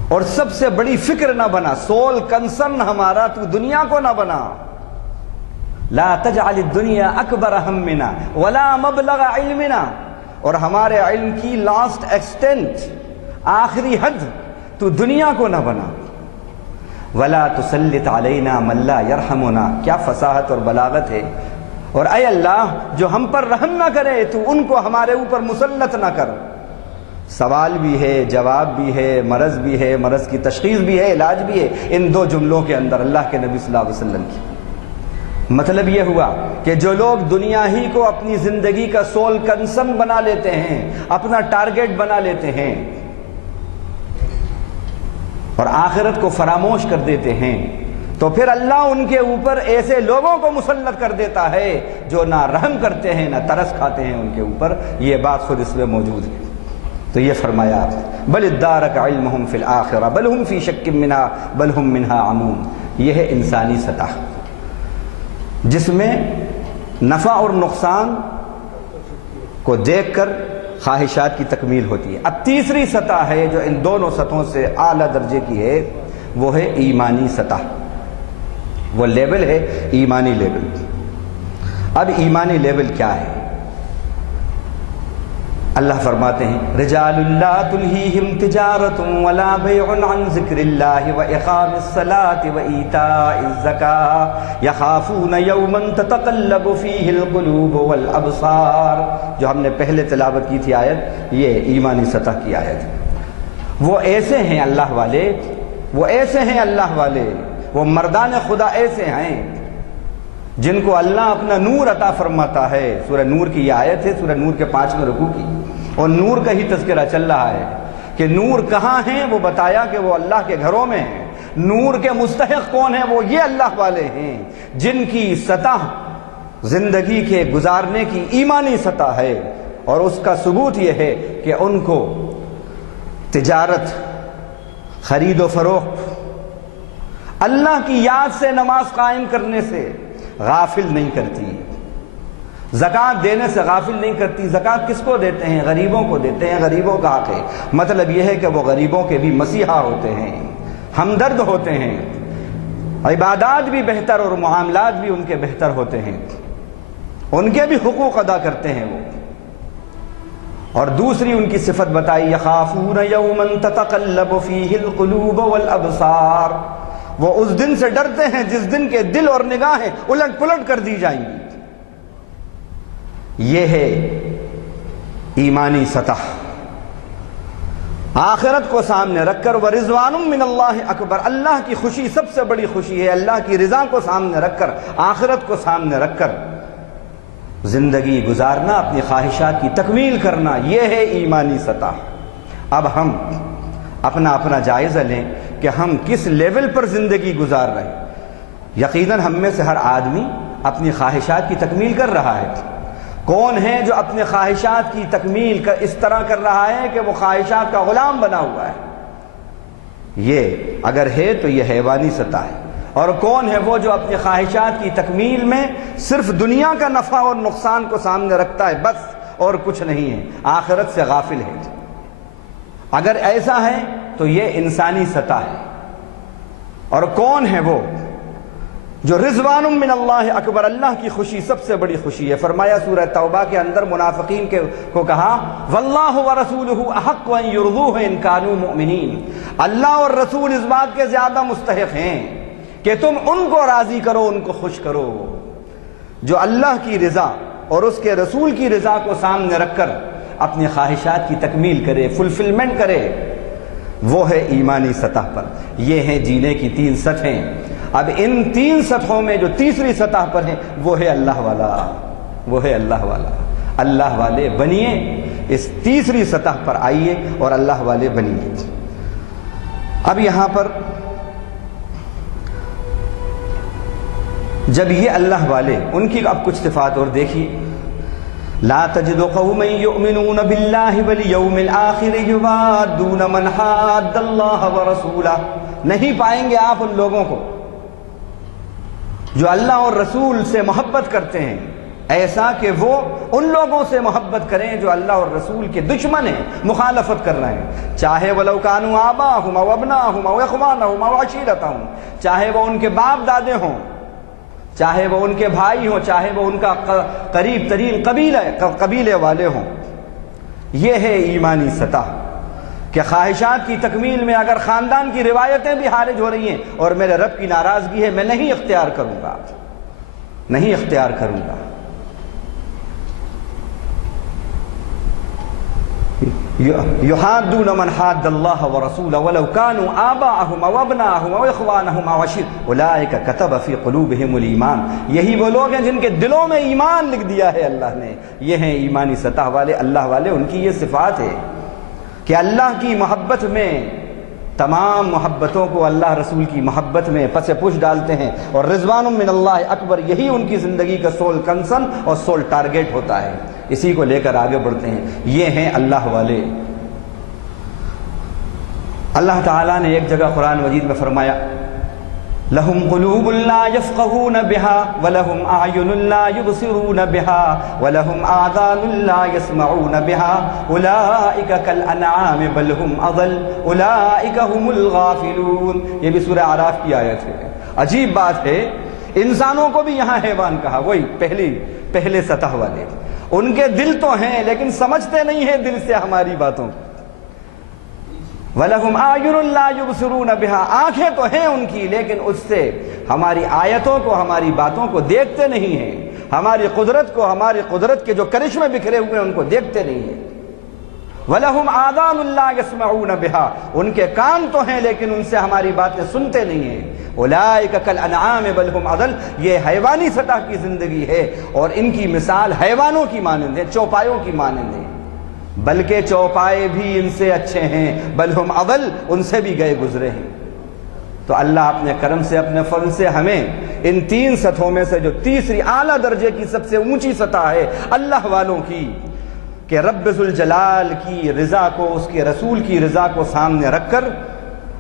اور سب سے بڑی فکر نہ بنا، سول کنسرن ہمارا تو دنیا کو نہ بنا۔ لا تجعل الدنیا اکبر ہمنا ولا مبلغ علمنا، اور ہمارے علم کی لاسٹ ایکسٹینٹ، آخری حد تو دنیا کو نہ بنا۔ ولا تسلط علینا من لا یرحمنا، کیا فصاحت اور بلاغت ہے۔ اور اے اللہ، جو ہم پر رحم نہ کرے تو ان کو ہمارے اوپر مسلط نہ کر۔ سوال بھی ہے، جواب بھی ہے، مرض بھی ہے، مرض کی تشخیص بھی ہے، علاج بھی ہے، ان دو جملوں کے اندر اللہ کے نبی صلی اللہ علیہ وسلم کی۔ مطلب یہ ہوا کہ جو لوگ دنیا ہی کو اپنی زندگی کا سول کنسرن بنا لیتے ہیں، اپنا ٹارگٹ بنا لیتے ہیں، اور آخرت کو فراموش کر دیتے ہیں، تو پھر اللہ ان کے اوپر ایسے لوگوں کو مسلط کر دیتا ہے جو نہ رحم کرتے ہیں نہ ترس کھاتے ہیں ان کے اوپر۔ یہ بات خود اس میں موجود ہے۔ تو یہ فرمایا بل ادارک علمہم فی الآخرہ بل ہم فی شک منہا بل ہم منہا عمون۔ یہ ہے انسانی سطح، جس میں نفع اور نقصان کو دیکھ کر خواہشات کی تکمیل ہوتی ہے۔ اب تیسری سطح ہے جو ان دونوں سطحوں سے اعلیٰ درجے کی ہے، وہ ہے ایمانی سطح، وہ لیول ہے ایمانی لیول۔ اب ایمانی لیول کیا ہے؟ اللہ فرماتے ہیں رجال لا تلہیہم تجارت ولا بیع عن ذکر اللہ واقام الصلاۃ وایتاء الزکاۃ یخافون یوما تتقلب فیہ القلوب والابصار۔ جو ہم نے پہلے تلاوت کی تھی آیت، یہ ایمانی سطح کی آیت ہے۔ وہ ایسے ہیں اللہ والے، وہ ایسے ہیں اللہ والے، وہ مردان خدا ایسے ہیں جن کو اللہ اپنا نور عطا فرماتا ہے۔ سورہ نور کی یہ آیت ہے، سورہ نور کے 5ویں رکوع کی، اور نور کا ہی تذکرہ چل رہا ہے کہ نور کہاں ہیں، وہ بتایا کہ وہ اللہ کے گھروں میں ہیں۔ نور کے مستحق کون ہیں؟ وہ یہ اللہ والے ہیں جن کی سطح زندگی کے گزارنے کی ایمانی سطح ہے، اور اس کا ثبوت یہ ہے کہ ان کو تجارت، خرید و فروخت، اللہ کی یاد سے نماز قائم کرنے سے غافل نہیں کرتی، زکوٰۃ دینے سے غافل نہیں کرتی۔ زکوٰۃ کس کو دیتے ہیں؟ غریبوں کو دیتے ہیں، غریبوں کا حق ہے۔ مطلب یہ ہے کہ وہ غریبوں کے بھی مسیحا ہوتے ہیں، ہمدرد ہوتے ہیں، عبادات بھی بہتر اور معاملات بھی ان کے بہتر ہوتے ہیں، ان کے بھی حقوق ادا کرتے ہیں وہ۔ اور دوسری ان کی صفت بتائی یخافون یوما تتقلب فیہ القلوب والابصار، وہ اس دن سے ڈرتے ہیں جس دن کے دل اور نگاہیں الٹ پلٹ کر دی جائیں گی۔ یہ ہے ایمانی سطح۔ آخرت کو سامنے رکھ کر وَرِضْوَانٌ مِّنَ اللَّهِ اکبر، اللہ کی خوشی سب سے بڑی خوشی ہے، اللہ کی رضا کو سامنے رکھ کر، آخرت کو سامنے رکھ کر زندگی گزارنا، اپنی خواہشات کی تکمیل کرنا، یہ ہے ایمانی سطح۔ اب ہم اپنا جائزہ لیں کہ ہم کس لیول پر زندگی گزار رہے ہیں۔ یقیناً ہم میں سے ہر آدمی اپنی خواہشات کی تکمیل کر رہا ہے۔ کون ہے جو اپنے خواہشات کی تکمیل اس طرح کر رہا ہے کہ وہ خواہشات کا غلام بنا ہوا ہے؟ یہ اگر ہے تو یہ حیوانی سطح ہے۔ اور کون ہے وہ جو اپنی خواہشات کی تکمیل میں صرف دنیا کا نفع اور نقصان کو سامنے رکھتا ہے بس، اور کچھ نہیں ہے، آخرت سے غافل ہے؟ اگر ایسا ہے تو یہ انسانی سطح ہے۔ اور کون ہے وہ جو رضوان من اللہ اکبر، اللہ کی خوشی سب سے بڑی خوشی ہے؟ فرمایا سورہ توبہ کے اندر منافقین کو کہا واللہ ورسولہ احق ان یرضوہ ان کانوا مؤمنین، اللہ اور رسول اس بات کے زیادہ مستحق ہیں کہ تم ان کو راضی کرو، ان کو خوش کرو۔ جو اللہ کی رضا اور اس کے رسول کی رضا کو سامنے رکھ کر اپنی خواہشات کی تکمیل کرے، فلفلمنٹ کرے، وہ ہے ایمانی سطح پر۔ یہ ہیں جینے کی 3 سطحیں۔ اب ان 3 سطحوں میں جو تیسری سطح پر ہے وہ ہے اللہ والا، وہ ہے اللہ والا۔ اللہ والے بنیے، اس تیسری سطح پر آئیے اور اللہ والے بنیے۔ اب یہاں پر جب یہ اللہ والے، ان کی اب کچھ صفات اور دیکھیے۔ لا تجد قوما يؤمنون بالله واليوم الآخر يوادون من حاد اللہ ورسولہ، نہیں پائیں گے آپ ان لوگوں کو جو اللہ اور رسول سے محبت کرتے ہیں ایسا کہ وہ ان لوگوں سے محبت کریں جو اللہ اور رسول کے دشمن ہیں، مخالفت کر رہے ہیں، چاہے وَلَوْ كَانُوا آبَاءَهُمْ أَوْ أَبْنَاءَهُمْ أَوْ إِخْوَانَهُمْ أَوْ عَشِيرَتَهُمْ، چاہے وہ ان کے باپ دادے ہوں، چاہے وہ ان کے بھائی ہوں، چاہے وہ ان کا قریب ترین قبیلے والے ہوں۔ یہ ہے ایمانی سطح کہ خواہشات کی تکمیل میں اگر خاندان کی روایتیں بھی خارج ہو رہی ہیں اور میرے رب کی ناراضگی ہے، میں نہیں اختیار کروں گا، نہیں اختیار کروں گا۔ یحادون من حاد اللہ ورسولہ ولو کانوا آباءہم او ابناءہم او اخوانہم او عشیرتہم اولئک کتب فی قلوبہم الایمان، یہی وہ لوگ ہیں جن کے دلوں میں ایمان لکھ دیا ہے اللہ نے۔ یہ ہیں ایمانی سطح والے، اللہ والے، ان کی یہ صفات ہے کہ اللہ کی محبت میں تمام محبتوں کو اللہ رسول کی محبت میں پس پش ڈالتے ہیں، اور رضوان من اللہ اکبر یہی ان کی زندگی کا سول کنسن اور سول ٹارگیٹ ہوتا ہے، اسی کو لے کر آگے بڑھتے ہیں۔ یہ ہیں اللہ والے۔ اللہ تعالیٰ نے ایک جگہ قرآن مجید میں فرمایا لَهُمْ قُلُوبٌ لَا يَفْقَهُونَ بِهَا وَلَهُمْ أَعْيُنٌ لَا يُبْصِرُونَ بِهَا وَلَهُمْ آذَانٌ لَا يَسْمَعُونَ بِهَا أُولَئِكَ كَالْأَنْعَامِ بَلْ هُمْ أَضَلُّ أُولَئِكَ هُمُ الْغَافِلُونَ۔ یہ بھی سورہ اعراف کی آیت ہے۔ عجیب بات ہے، انسانوں کو بھی یہاں حیوان کہا، وہی پہلے سطح والے۔ ان کے دل تو ہیں لیکن سمجھتے نہیں ہیں دل سے ہماری باتوں کو۔ وَلَهُمْ أَعْيُنٌ لَا يُبْصِرُونَ بِهَا، آنکھیں تو ہیں ان کی لیکن اس سے ہماری آیتوں کو، ہماری باتوں کو دیکھتے نہیں ہیں، ہماری قدرت کو، ہماری قدرت کے جو کرشمے بکھرے ہوئے ہیں ان کو دیکھتے نہیں ہیں۔ وَلَهُمْ آذَانٌ لَا يَسْمَعُونَ بِهَا، ان کے کان تو ہیں لیکن ان سے ہماری باتیں سنتے نہیں ہیں۔ أُولَئِكَ كَالْأَنْعَامِ بَلْ هُمْ أَضَلُّ، یہ حیوانی سطح کی زندگی ہے اور ان کی مثال حیوانوں کی مانند ہے، چوپایوں کی مانند ہے، بلکہ چوپائے بھی ان سے اچھے ہیں، بل ہم اضل، ان سے بھی گئے گزرے ہیں۔ تو اللہ اپنے کرم سے، اپنے فضل سے ہمیں ان 3 سطحوں میں سے جو تیسری اعلیٰ درجے کی سب سے اونچی سطح ہے اللہ والوں کی، کہ رب ذوالجلال کی رضا کو، اس کے رسول کی رضا کو سامنے رکھ کر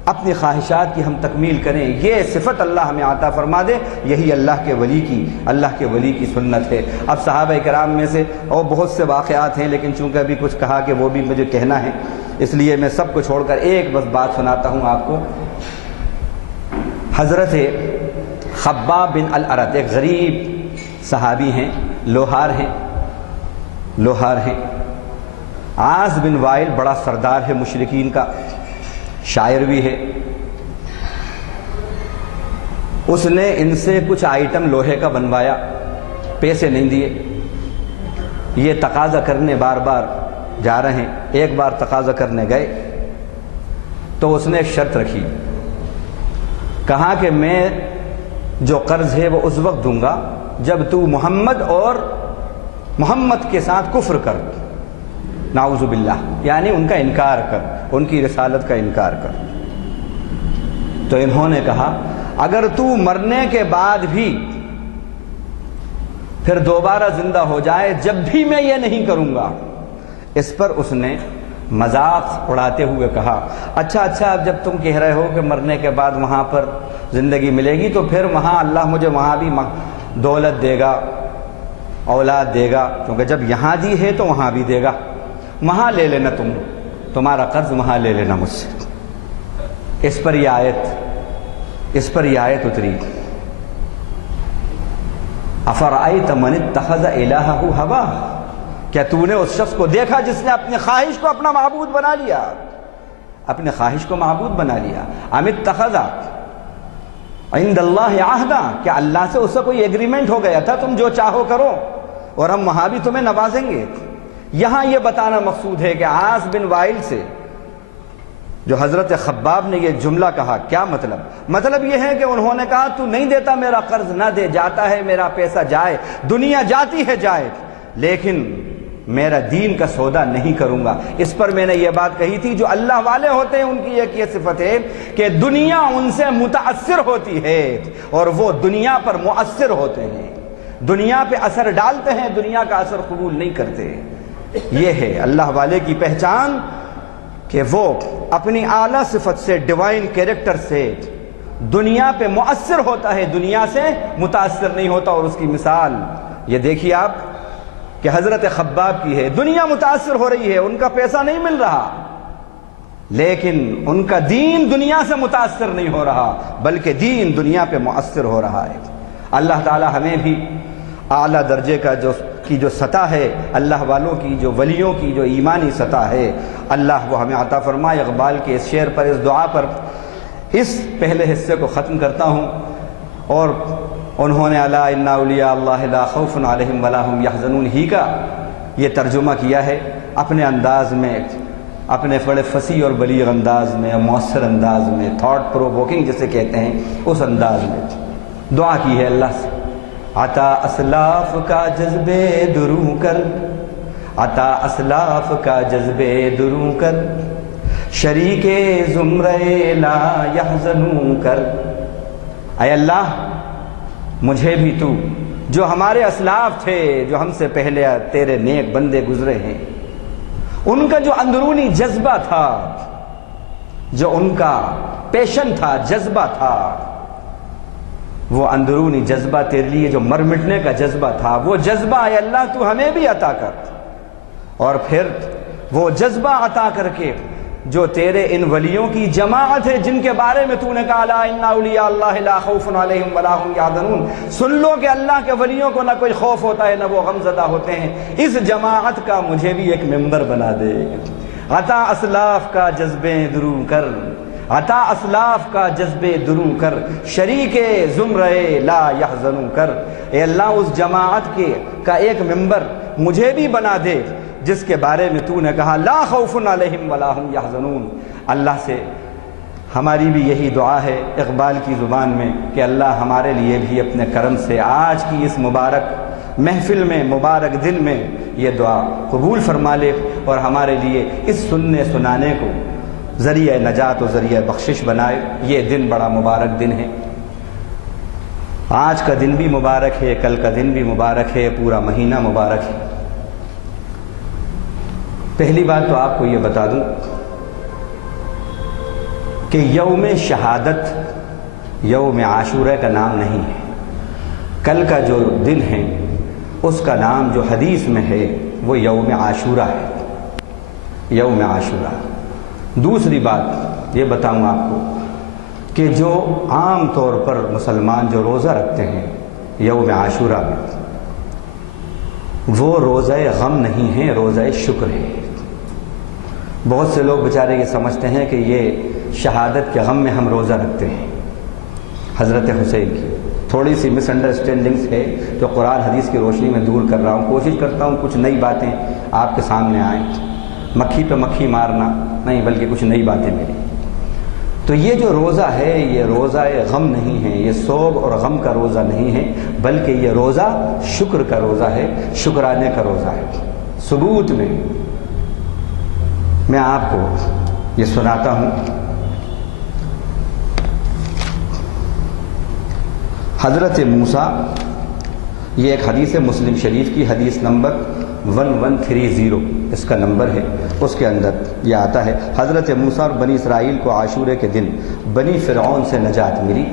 اپنی خواہشات کی ہم تکمیل کریں، یہ صفت اللہ ہمیں عطا فرما دے۔ یہی اللہ کے ولی کی سنت ہے۔ اب صحابہ کرام میں سے اور بہت سے واقعات ہیں، لیکن چونکہ ابھی کچھ کہا کہ وہ بھی مجھے کہنا ہے، اس لیے میں سب کو چھوڑ کر ایک بس بات سناتا ہوں آپ کو۔ حضرت خباب بن الارت ایک غریب صحابی ہیں، لوہار ہیں۔ عاص بن وائل بڑا سردار ہے مشرکین کا، شاعر بھی ہے۔ اس نے ان سے کچھ آئٹم لوہے کا بنوایا، پیسے نہیں دیے، یہ تقاضا کرنے بار بار جا رہے ہیں۔ ایک بار تقاضا کرنے گئے تو اس نے ایک شرط رکھی، کہا کہ میں جو قرض ہے وہ اس وقت دوں گا جب تو محمد اور محمد کے ساتھ کفر کر، نعوذ باللہ، یعنی ان کا انکار کر، ان کی رسالت کا انکار کر۔ تو انہوں نے کہا اگر تو مرنے کے بعد بھی پھر دوبارہ زندہ ہو جائے جب بھی میں یہ نہیں کروں گا۔ اس پر اس نے مذاق اڑاتے ہوئے کہا اچھا اب جب تم کہہ رہے ہو کہ مرنے کے بعد وہاں پر زندگی ملے گی تو پھر وہاں اللہ مجھے وہاں بھی دولت دے گا، اولاد دے گا، کیونکہ جب یہاں دی ہے تو وہاں بھی دے گا، وہاں لے لینا، تمہارا قرض وہاں لے لینا مجھ سے۔ اس پر یہ آیت اتری، افرأیت من اتخذ الہہ ہواہ، کیا تو نے اس شخص کو دیکھا جس نے اپنی خواہش کو اپنا معبود بنا لیا، اپنے خواہش کو معبود بنا لیا؟ ام اتخذ عند اللہ عہدا، کیا اللہ سے اس کا کوئی ایگریمنٹ ہو گیا تھا تم جو چاہو کرو اور ہم وہاں بھی تمہیں نوازیں گے؟ یہاں یہ بتانا مقصود ہے کہ عاص بن وائل سے جو حضرت خباب نے یہ جملہ کہا، کیا مطلب یہ ہے کہ انہوں نے کہا تو نہیں دیتا میرا قرض نہ دے، جاتا ہے میرا پیسہ جائے، دنیا جاتی ہے جائے، لیکن میرا دین کا سودا نہیں کروں گا۔ اس پر میں نے یہ بات کہی تھی، جو اللہ والے ہوتے ہیں ان کی ایک یہ صفت ہے کہ دنیا ان سے متاثر ہوتی ہے اور وہ دنیا پر مؤثر ہوتے ہیں، دنیا پہ اثر ڈالتے ہیں، دنیا کا اثر قبول نہیں کرتے۔ یہ ہے اللہ والے کی پہچان کہ وہ اپنی اعلیٰ صفت سے، ڈیوائن کیریکٹر سے دنیا پہ مؤثر ہوتا ہے، دنیا سے متاثر نہیں ہوتا۔ اور اس کی مثال یہ دیکھیے آپ کہ حضرت خباب کی ہے، دنیا متاثر ہو رہی ہے، ان کا پیسہ نہیں مل رہا، لیکن ان کا دین دنیا سے متاثر نہیں ہو رہا بلکہ دین دنیا پہ مؤثر ہو رہا ہے۔ اللہ تعالی ہمیں بھی اعلیٰ درجے کا جو سطح ہے، اللہ والوں کی، جو ولیوں کی جو ایمانی سطح ہے، اللہ وہ ہمیں عطا فرمائے۔ اقبال کے اس شعر پر، اس دعا پر اس پہلے حصے کو ختم کرتا ہوں۔ اور انہوں نے الا ان اولیاء اللہ لا خوف علیہم ولا هم یحزنون ہی کا یہ ترجمہ کیا ہے اپنے انداز میں، اپنے بڑے فصیح اور بلیغ انداز میں، مؤثر انداز میں، تھاٹ پرووکنگ جسے کہتے ہیں، اس انداز میں دعا کی ہے اللہ سے، عطا اسلاف کا جذبے دروں کر، عطا اسلاف کا جذبے دروں کر، شریک زمرے لا یحزنوں کر۔ اے اللہ مجھے بھی تو، جو ہمارے اسلاف تھے، جو ہم سے پہلے تیرے نیک بندے گزرے ہیں، ان کا جو اندرونی جذبہ تھا، جو ان کا پیشن تھا، جذبہ تھا، وہ اندرونی جذبہ تیرے لیے جو مر مٹنے کا جذبہ تھا، وہ جذبہ اے اللہ تو ہمیں بھی عطا کر، اور پھر وہ جذبہ عطا کر کے جو تیرے ان ولیوں کی جماعت ہے جن کے بارے میں تو نے کہا لا ان اولیاء اللہ لا خوف علیہم ولا هم یحزنون، سن لو کہ اللہ کے ولیوں کو نہ کوئی خوف ہوتا ہے نہ وہ غم زدہ ہوتے ہیں، اس جماعت کا مجھے بھی ایک ممبر بنا دے۔ عطا اسلاف کا جذبے دروں کر، عطا اسلاف کا جذبے دروں کر، شریک زمرے لا یحزنوں کر۔ اے اللہ اس جماعت کا ایک ممبر مجھے بھی بنا دے جس کے بارے میں تو نے کہا لا خوف علیہم ولا هم یحزنون۔ اللہ سے ہماری بھی یہی دعا ہے اقبال کی زبان میں کہ اللہ ہمارے لیے بھی اپنے کرم سے آج کی اس مبارک محفل میں، مبارک دن میں یہ دعا قبول فرما لے اور ہمارے لیے اس سننے سنانے کو ذریعہ نجات و ذریعہ بخشش بنائے۔ یہ دن بڑا مبارک دن ہے، آج کا دن بھی مبارک ہے، کل کا دن بھی مبارک ہے، پورا مہینہ مبارک ہے۔ پہلی بات تو آپ کو یہ بتا دوں کہ یوم شہادت یوم عاشورہ کا نام نہیں ہے، کل کا جو دن ہے اس کا نام جو حدیث میں ہے وہ یوم عاشورہ ہے، یوم عاشورہ۔ دوسری بات یہ بتاؤں آپ کو کہ جو عام طور پر مسلمان جو روزہ رکھتے ہیں یوم عاشورہ میں، وہ روزہ غم نہیں ہے، روزہ شکر ہے۔ بہت سے لوگ بیچارے یہ سمجھتے ہیں کہ یہ شہادت کے غم میں ہم روزہ رکھتے ہیں۔ حضرت حسین کی تھوڑی سی مس انڈرسٹینڈنگس ہے جو قرآن حدیث کی روشنی میں دور کر رہا ہوں، کوشش کرتا ہوں کچھ نئی باتیں آپ کے سامنے آئیں، مکھی پہ مکھی مارنا نہیں بلکہ کچھ نئی باتیں ملی۔ تو یہ جو روزہ ہے یہ روزہ غم نہیں ہے، یہ سوگ اور غم کا روزہ نہیں ہے، بلکہ یہ روزہ شکر کا روزہ ہے، شکرانے کا روزہ ہے۔ ثبوت میں آپ کو یہ سناتا ہوں۔ حضرت موسیٰ، یہ ایک حدیث مسلم شریف کی حدیث نمبر 1130 اس کا نمبر ہے، اس کے اندر یہ آتا ہے حضرت موسیٰ اور بنی اسرائیل کو عاشورے کے دن بنی فرعون سے نجات ملی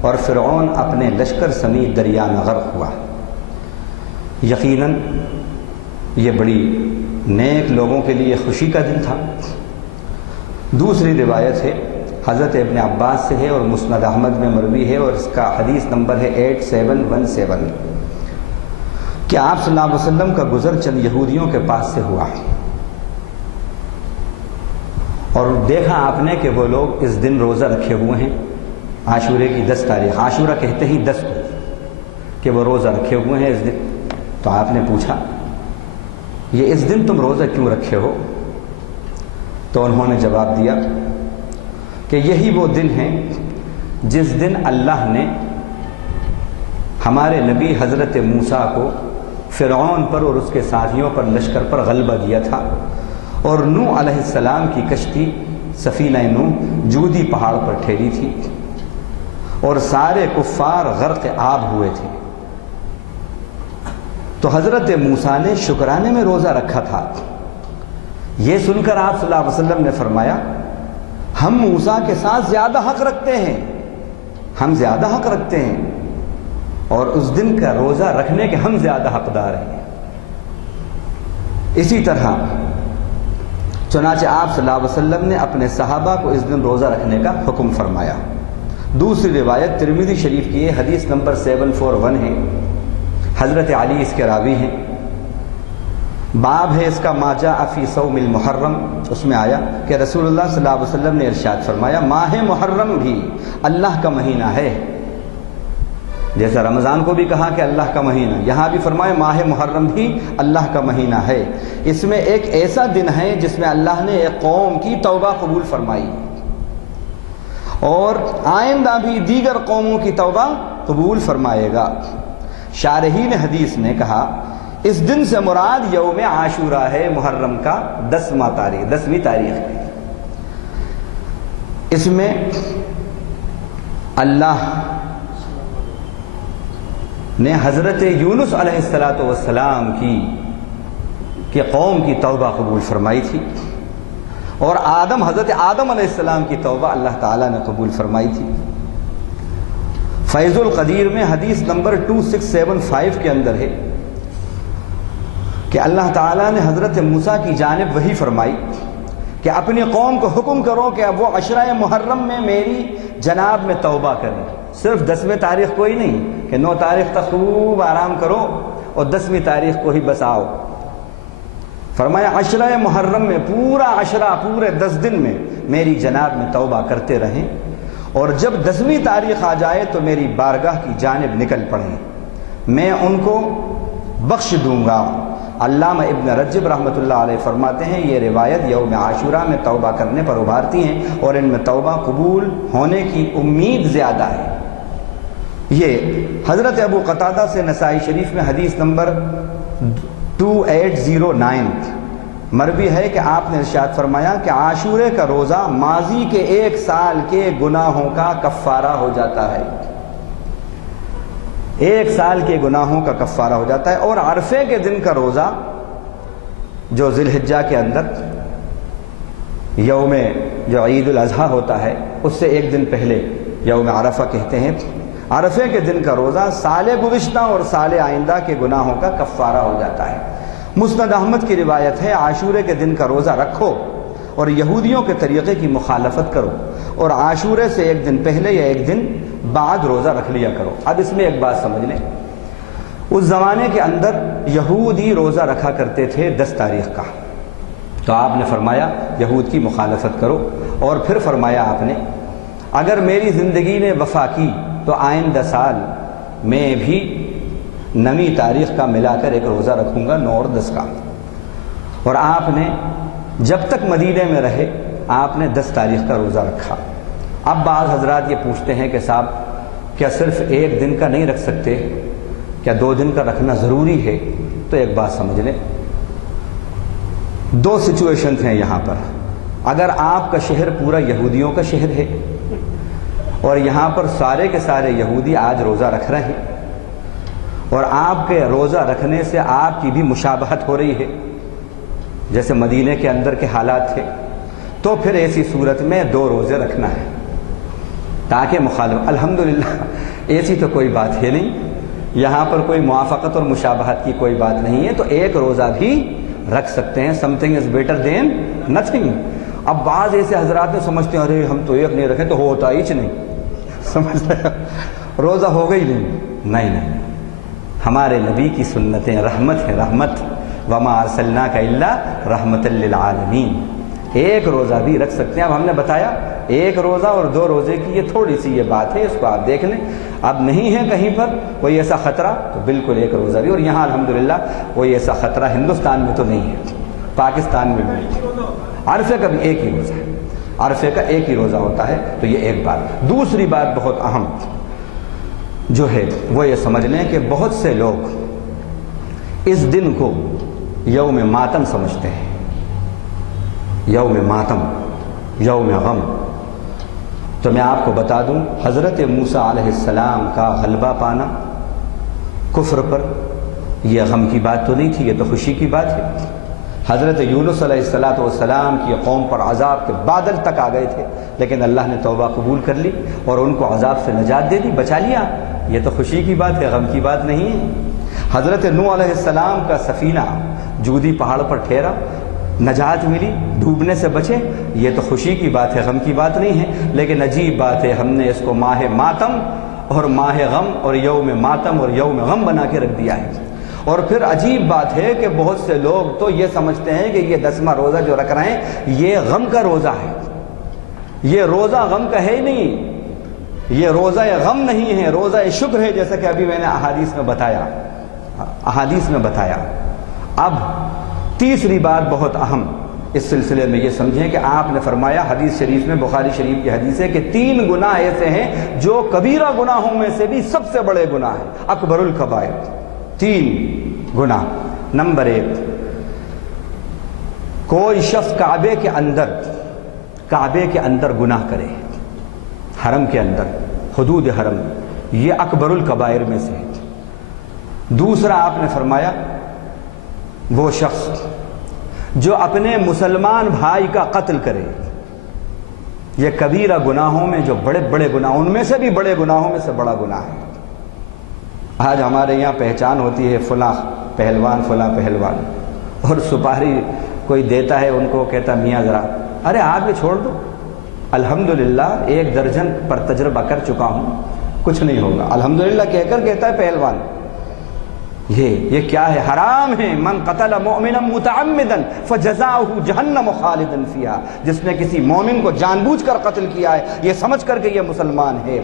اور فرعون اپنے لشکر سمیت دریا میں غرق ہوا۔ یقیناً یہ بڑی نیک لوگوں کے لیے خوشی کا دن تھا۔ دوسری روایت ہے حضرت ابن عباس سے ہے اور مسند احمد میں مروی ہے، اور اس کا حدیث نمبر ہے 8717 کہ آپ صلی اللہ علیہ وسلم کا گزر چند یہودیوں کے پاس سے ہوا اور دیکھا آپ نے کہ وہ لوگ اس دن روزہ رکھے ہوئے ہیں، عاشورے کی 10 تاریخ، عاشورہ کہتے ہی 10 کو، کہ وہ روزہ رکھے ہوئے ہیں اس دن۔ تو آپ نے پوچھا یہ اس دن تم روزہ کیوں رکھے ہو؟ تو انہوں نے جواب دیا کہ یہی وہ دن ہے جس دن اللہ نے ہمارے نبی حضرت موسیٰ کو فرعون پر اور اس کے ساتھیوں پر لشکر پر غلبہ دیا تھا، اور نوح علیہ السلام کی کشتی سفینہ نوح جودی پہاڑ پر ٹھہری تھی اور سارے کفار غرق آب ہوئے تھے۔ تو حضرت موسیٰ نے شکرانے میں روزہ رکھا تھا۔ یہ سن کر آپ صلی اللہ علیہ وسلم نے فرمایا ہم موسیٰ کے ساتھ زیادہ حق رکھتے ہیں، ہم زیادہ حق رکھتے ہیں، اور اس دن کا روزہ رکھنے کے ہم زیادہ حقدار ہیں۔ اسی طرح چنانچہ آپ صلی اللہ علیہ وسلم نے اپنے صحابہ کو اس دن روزہ رکھنے کا حکم فرمایا۔ دوسری روایت ترمذی شریف کی ہے، حدیث نمبر 741 ہے، حضرت علی اس کے راوی ہیں۔ باب ہے اس کا ما جاء فی صوم المحرم، اس میں آیا کہ رسول اللہ صلی اللہ علیہ وسلم نے ارشاد فرمایا ماہ محرم بھی اللہ کا مہینہ ہے، جیسا رمضان کو بھی کہا کہ اللہ کا مہینہ، یہاں بھی فرمایا ماہ محرم بھی اللہ کا مہینہ ہے۔ اس میں ایک ایسا دن ہے جس میں اللہ نے ایک قوم کی توبہ قبول فرمائی اور آئندہ بھی دیگر قوموں کی توبہ قبول فرمائے گا۔ شارحین حدیث نے کہا اس دن سے مراد یوم عاشورہ ہے، محرم کا 10ویں تاریخ ہے۔ اس میں اللہ نے حضرت یونس علیہ السلام کی قوم کی توبہ قبول فرمائی تھی، اور حضرت آدم علیہ السلام کی توبہ اللہ تعالیٰ نے قبول فرمائی تھی۔ فیض القدیر میں حدیث نمبر 2675 کے اندر ہے کہ اللہ تعالیٰ نے حضرت موسیٰ کی جانب وحی فرمائی کہ اپنی قوم کو حکم کرو کہ اب وہ عشرہ محرم میں میری جناب میں توبہ کریں، صرف 10ویں تاریخ کو ہی نہیں کہ 9 تاریخ تک خوب آرام کرو اور 10ویں تاریخ کو ہی بس آؤ۔ فرمایا عشرہ محرم میں پورا عشرہ، پورے 10 دن میں میری جناب میں توبہ کرتے رہیں، اور جب 10ویں تاریخ آ جائے تو میری بارگاہ کی جانب نکل پڑیں، میں ان کو بخش دوں گا۔ علامہ ابن رجب رحمۃ اللہ علیہ فرماتے ہیں یہ روایت یوم عاشورہ میں توبہ کرنے پر ابھارتی ہیں اور ان میں توبہ قبول ہونے کی امید زیادہ ہے۔ یہ حضرت ابو قتادہ سے نسائی شریف میں حدیث نمبر 2809 مروی ہے کہ آپ نے ارشاد فرمایا کہ عاشورے کا روزہ ماضی کے 1 سال کے گناہوں کا کفارہ ہو جاتا ہے، 1 سال کے گناہوں کا کفارہ ہو جاتا ہے۔ اور عرفے کے دن کا روزہ جو ذی الحجہ کے اندر یوم جو عید الاضحیٰ ہوتا ہے اس سے 1 دن پہلے یوم عرفہ کہتے ہیں، عرفے کے دن کا روزہ سال گزشتہ اور سال آئندہ کے گناہوں کا کفارہ ہو جاتا ہے۔ مسند احمد کی روایت ہے عاشورے کے دن کا روزہ رکھو اور یہودیوں کے طریقے کی مخالفت کرو، اور عاشورے سے 1 دن پہلے یا 1 دن بعد روزہ رکھ لیا کرو۔ اب اس میں ایک بات سمجھ لیں، اس زمانے کے اندر یہودی روزہ رکھا کرتے تھے 10 تاریخ کا، تو آپ نے فرمایا یہود کی مخالفت کرو، اور پھر فرمایا آپ نے اگر میری زندگی نے وفا کی تو آئندہ سال میں بھی 9ویں تاریخ کا ملا کر ایک روزہ رکھوں گا، 9 اور 10 کا۔ اور آپ نے جب تک مدینے میں رہے آپ نے 10 تاریخ کا روزہ رکھا، اب بعض حضرات یہ پوچھتے ہیں کہ صاحب کیا صرف ایک دن کا نہیں رکھ سکتے، کیا 2 دن کا رکھنا ضروری ہے؟ تو ایک بات سمجھ لیں، 2 سچویشنز ہیں یہاں پر۔ اگر آپ کا شہر پورا یہودیوں کا شہر ہے اور یہاں پر سارے کے سارے یہودی آج روزہ رکھ رہے ہیں اور آپ کے روزہ رکھنے سے آپ کی بھی مشابہت ہو رہی ہے جیسے مدینے کے اندر کے حالات تھے، تو پھر ایسی صورت میں 2 روزے رکھنا ہے تاکہ مخالف۔ الحمدللہ ایسی تو کوئی بات ہے نہیں، یہاں پر کوئی موافقت اور مشابہت کی کوئی بات نہیں ہے، تو 1 روزہ بھی رکھ سکتے ہیں۔ something is better than nothing۔ اب بعض ایسے حضرات نے سمجھتے ہیں ارے ہم تو 1 نہیں رکھیں تو ہوتا ہی نہیں، سمجھ رہے ہیں، روزہ ہوگا ہی نہیں۔ نہیں، ہمارے نبی کی سنتیں رحمت ہیں، رحمت، وما ارسلناک الا رحمت للعالمین۔ 1 روزہ بھی رکھ سکتے ہیں۔ اب ہم نے بتایا 1 روزہ اور 2 روزے کی یہ تھوڑی سی یہ بات ہے، اس کو آپ دیکھ لیں۔ اب نہیں ہے کہیں پر کوئی ایسا خطرہ تو بالکل 1 روزہ بھی، اور یہاں الحمدللہ کوئی ایسا خطرہ ہندوستان میں تو نہیں ہے، پاکستان میں بھی نہیں۔ عرفے کا بھی 1 ہی روزہ ہے، عرفے کا 1 ہی روزہ ہوتا ہے، تو یہ ایک بات۔ دوسری بات بہت اہم جو ہے وہ یہ سمجھ لیں کہ بہت سے لوگ اس دن کو یوم ماتم سمجھتے ہیں، یوم ماتم، یوم غم۔ تو میں آپ کو بتا دوں حضرت موسیٰ علیہ السلام کا غلبہ پانا کفر پر یہ غم کی بات تو نہیں تھی، یہ تو خوشی کی بات ہے۔ حضرت یونس علیہ السلام کی قوم پر عذاب کے بادل تک آ گئے تھے، لیکن اللہ نے توبہ قبول کر لی اور ان کو عذاب سے نجات دے دی، بچا لیا، یہ تو خوشی کی بات ہے، غم کی بات نہیں ہے۔ حضرت نوح علیہ السلام کا سفینہ جودی پہاڑ پر ٹھہرا، نجات ملی، ڈوبنے سے بچے، یہ تو خوشی کی بات ہے، غم کی بات نہیں ہے۔ لیکن عجیب بات ہے، ہم نے اس کو ماہ ماتم اور ماہ غم اور یوم ماتم اور یوم غم بنا کے رکھ دیا ہے۔ اور پھر عجیب بات ہے کہ بہت سے لوگ تو یہ سمجھتے ہیں کہ یہ 10واں روزہ جو رکھ رہے ہیں یہ غم کا روزہ ہے، یہ روزہ غم کا ہے ہی نہیں، یہ روزہ غم نہیں ہے، روزہ شکر ہے، جیسا کہ ابھی میں نے احادیث میں بتایا۔ اب تیسری بات بہت اہم اس سلسلے میں یہ سمجھیں کہ آپ نے فرمایا حدیث شریف میں، بخاری شریف کی حدیث ہے کہ 3 گناہ ایسے ہیں جو کبیرہ گناہوں میں سے بھی سب سے بڑے گناہ ہیں، اکبر الکبائر۔ 3 گناہ۔ نمبر 1، کوئی شخص کعبے کے اندر گناہ کرے، حرم کے اندر، حدود حرم، یہ اکبر الکبائر میں سے ہے۔ دوسرا آپ نے فرمایا وہ شخص جو اپنے مسلمان بھائی کا قتل کرے، یہ کبیرہ گناہوں میں جو بڑے بڑے گناہ، ان میں سے بھی بڑے گناہوں میں سے بڑا گناہ ہے۔ آج ہمارے یہاں پہچان ہوتی ہے فلاں پہلوان، فلاں پہلوان، اور سپاری کوئی دیتا ہے ان کو، کہتا میاں ذرا ارے آپ یہ چھوڑ دو، الحمدللہ 1 درجن پر تجربہ کر چکا ہوں، کچھ نہیں ہوگا، الحمدللہ کہہ کر کہتا ہے پہلوان۔ یہ کیا ہے؟ حرام ہے۔ من قتل مؤمنا متعمدا فجزاؤہ جہنم خالدا فیہا، جس نے کسی مومن کو جان بوجھ کر قتل کیا ہے یہ سمجھ کر کہ یہ مسلمان ہے،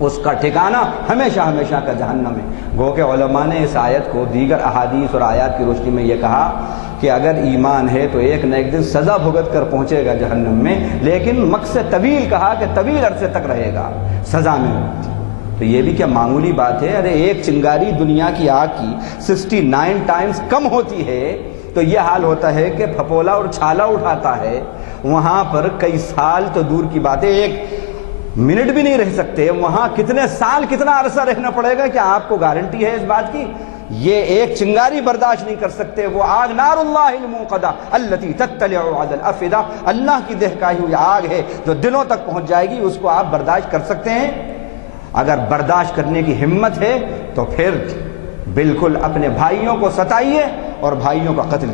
اس کا ٹھکانہ ہمیشہ ہمیشہ کا جہنم ہے۔ گو کہ علماء نے اس آیت کو دیگر احادیث اور آیات کی روشنی میں یہ کہا کہ اگر ایمان ہے تو ایک نہ ایک دن سزا بھگت کر پہنچے گا جہنم میں، لیکن مقصد طویل کہا کہ طویل عرصے تک رہے گا سزا میں۔ تو یہ بھی کیا معمولی بات ہے؟ ارے ایک چنگاری دنیا کی آگ کی 69 ٹائمز کم ہوتی ہے، تو یہ حال ہوتا ہے کہ پھپولا اور چھالا اٹھاتا ہے، وہاں پر کئی سال تو دور کی بات ہے، 1 منٹ بھی نہیں رہ سکتے، وہاں کتنے سال کتنا عرصہ رہنا پڑے گا؟ کیا آپ کو گارنٹی ہے اس بات کی؟ یہ ایک چنگاری برداشت نہیں کر سکتے، وہ آگ نار اللہ الموقدہ التی تطلع علی الافئدہ، اللہ کی دہکائی ہوئی آگ ہے جو دلوں تک پہنچ جائے گی، اس کو آپ برداشت کر سکتے ہیں؟ اگر برداشت کرنے کی ہمت ہے تو پھر بالکل اپنے بھائیوں کو ستائیے اور بھائیوں کا قتل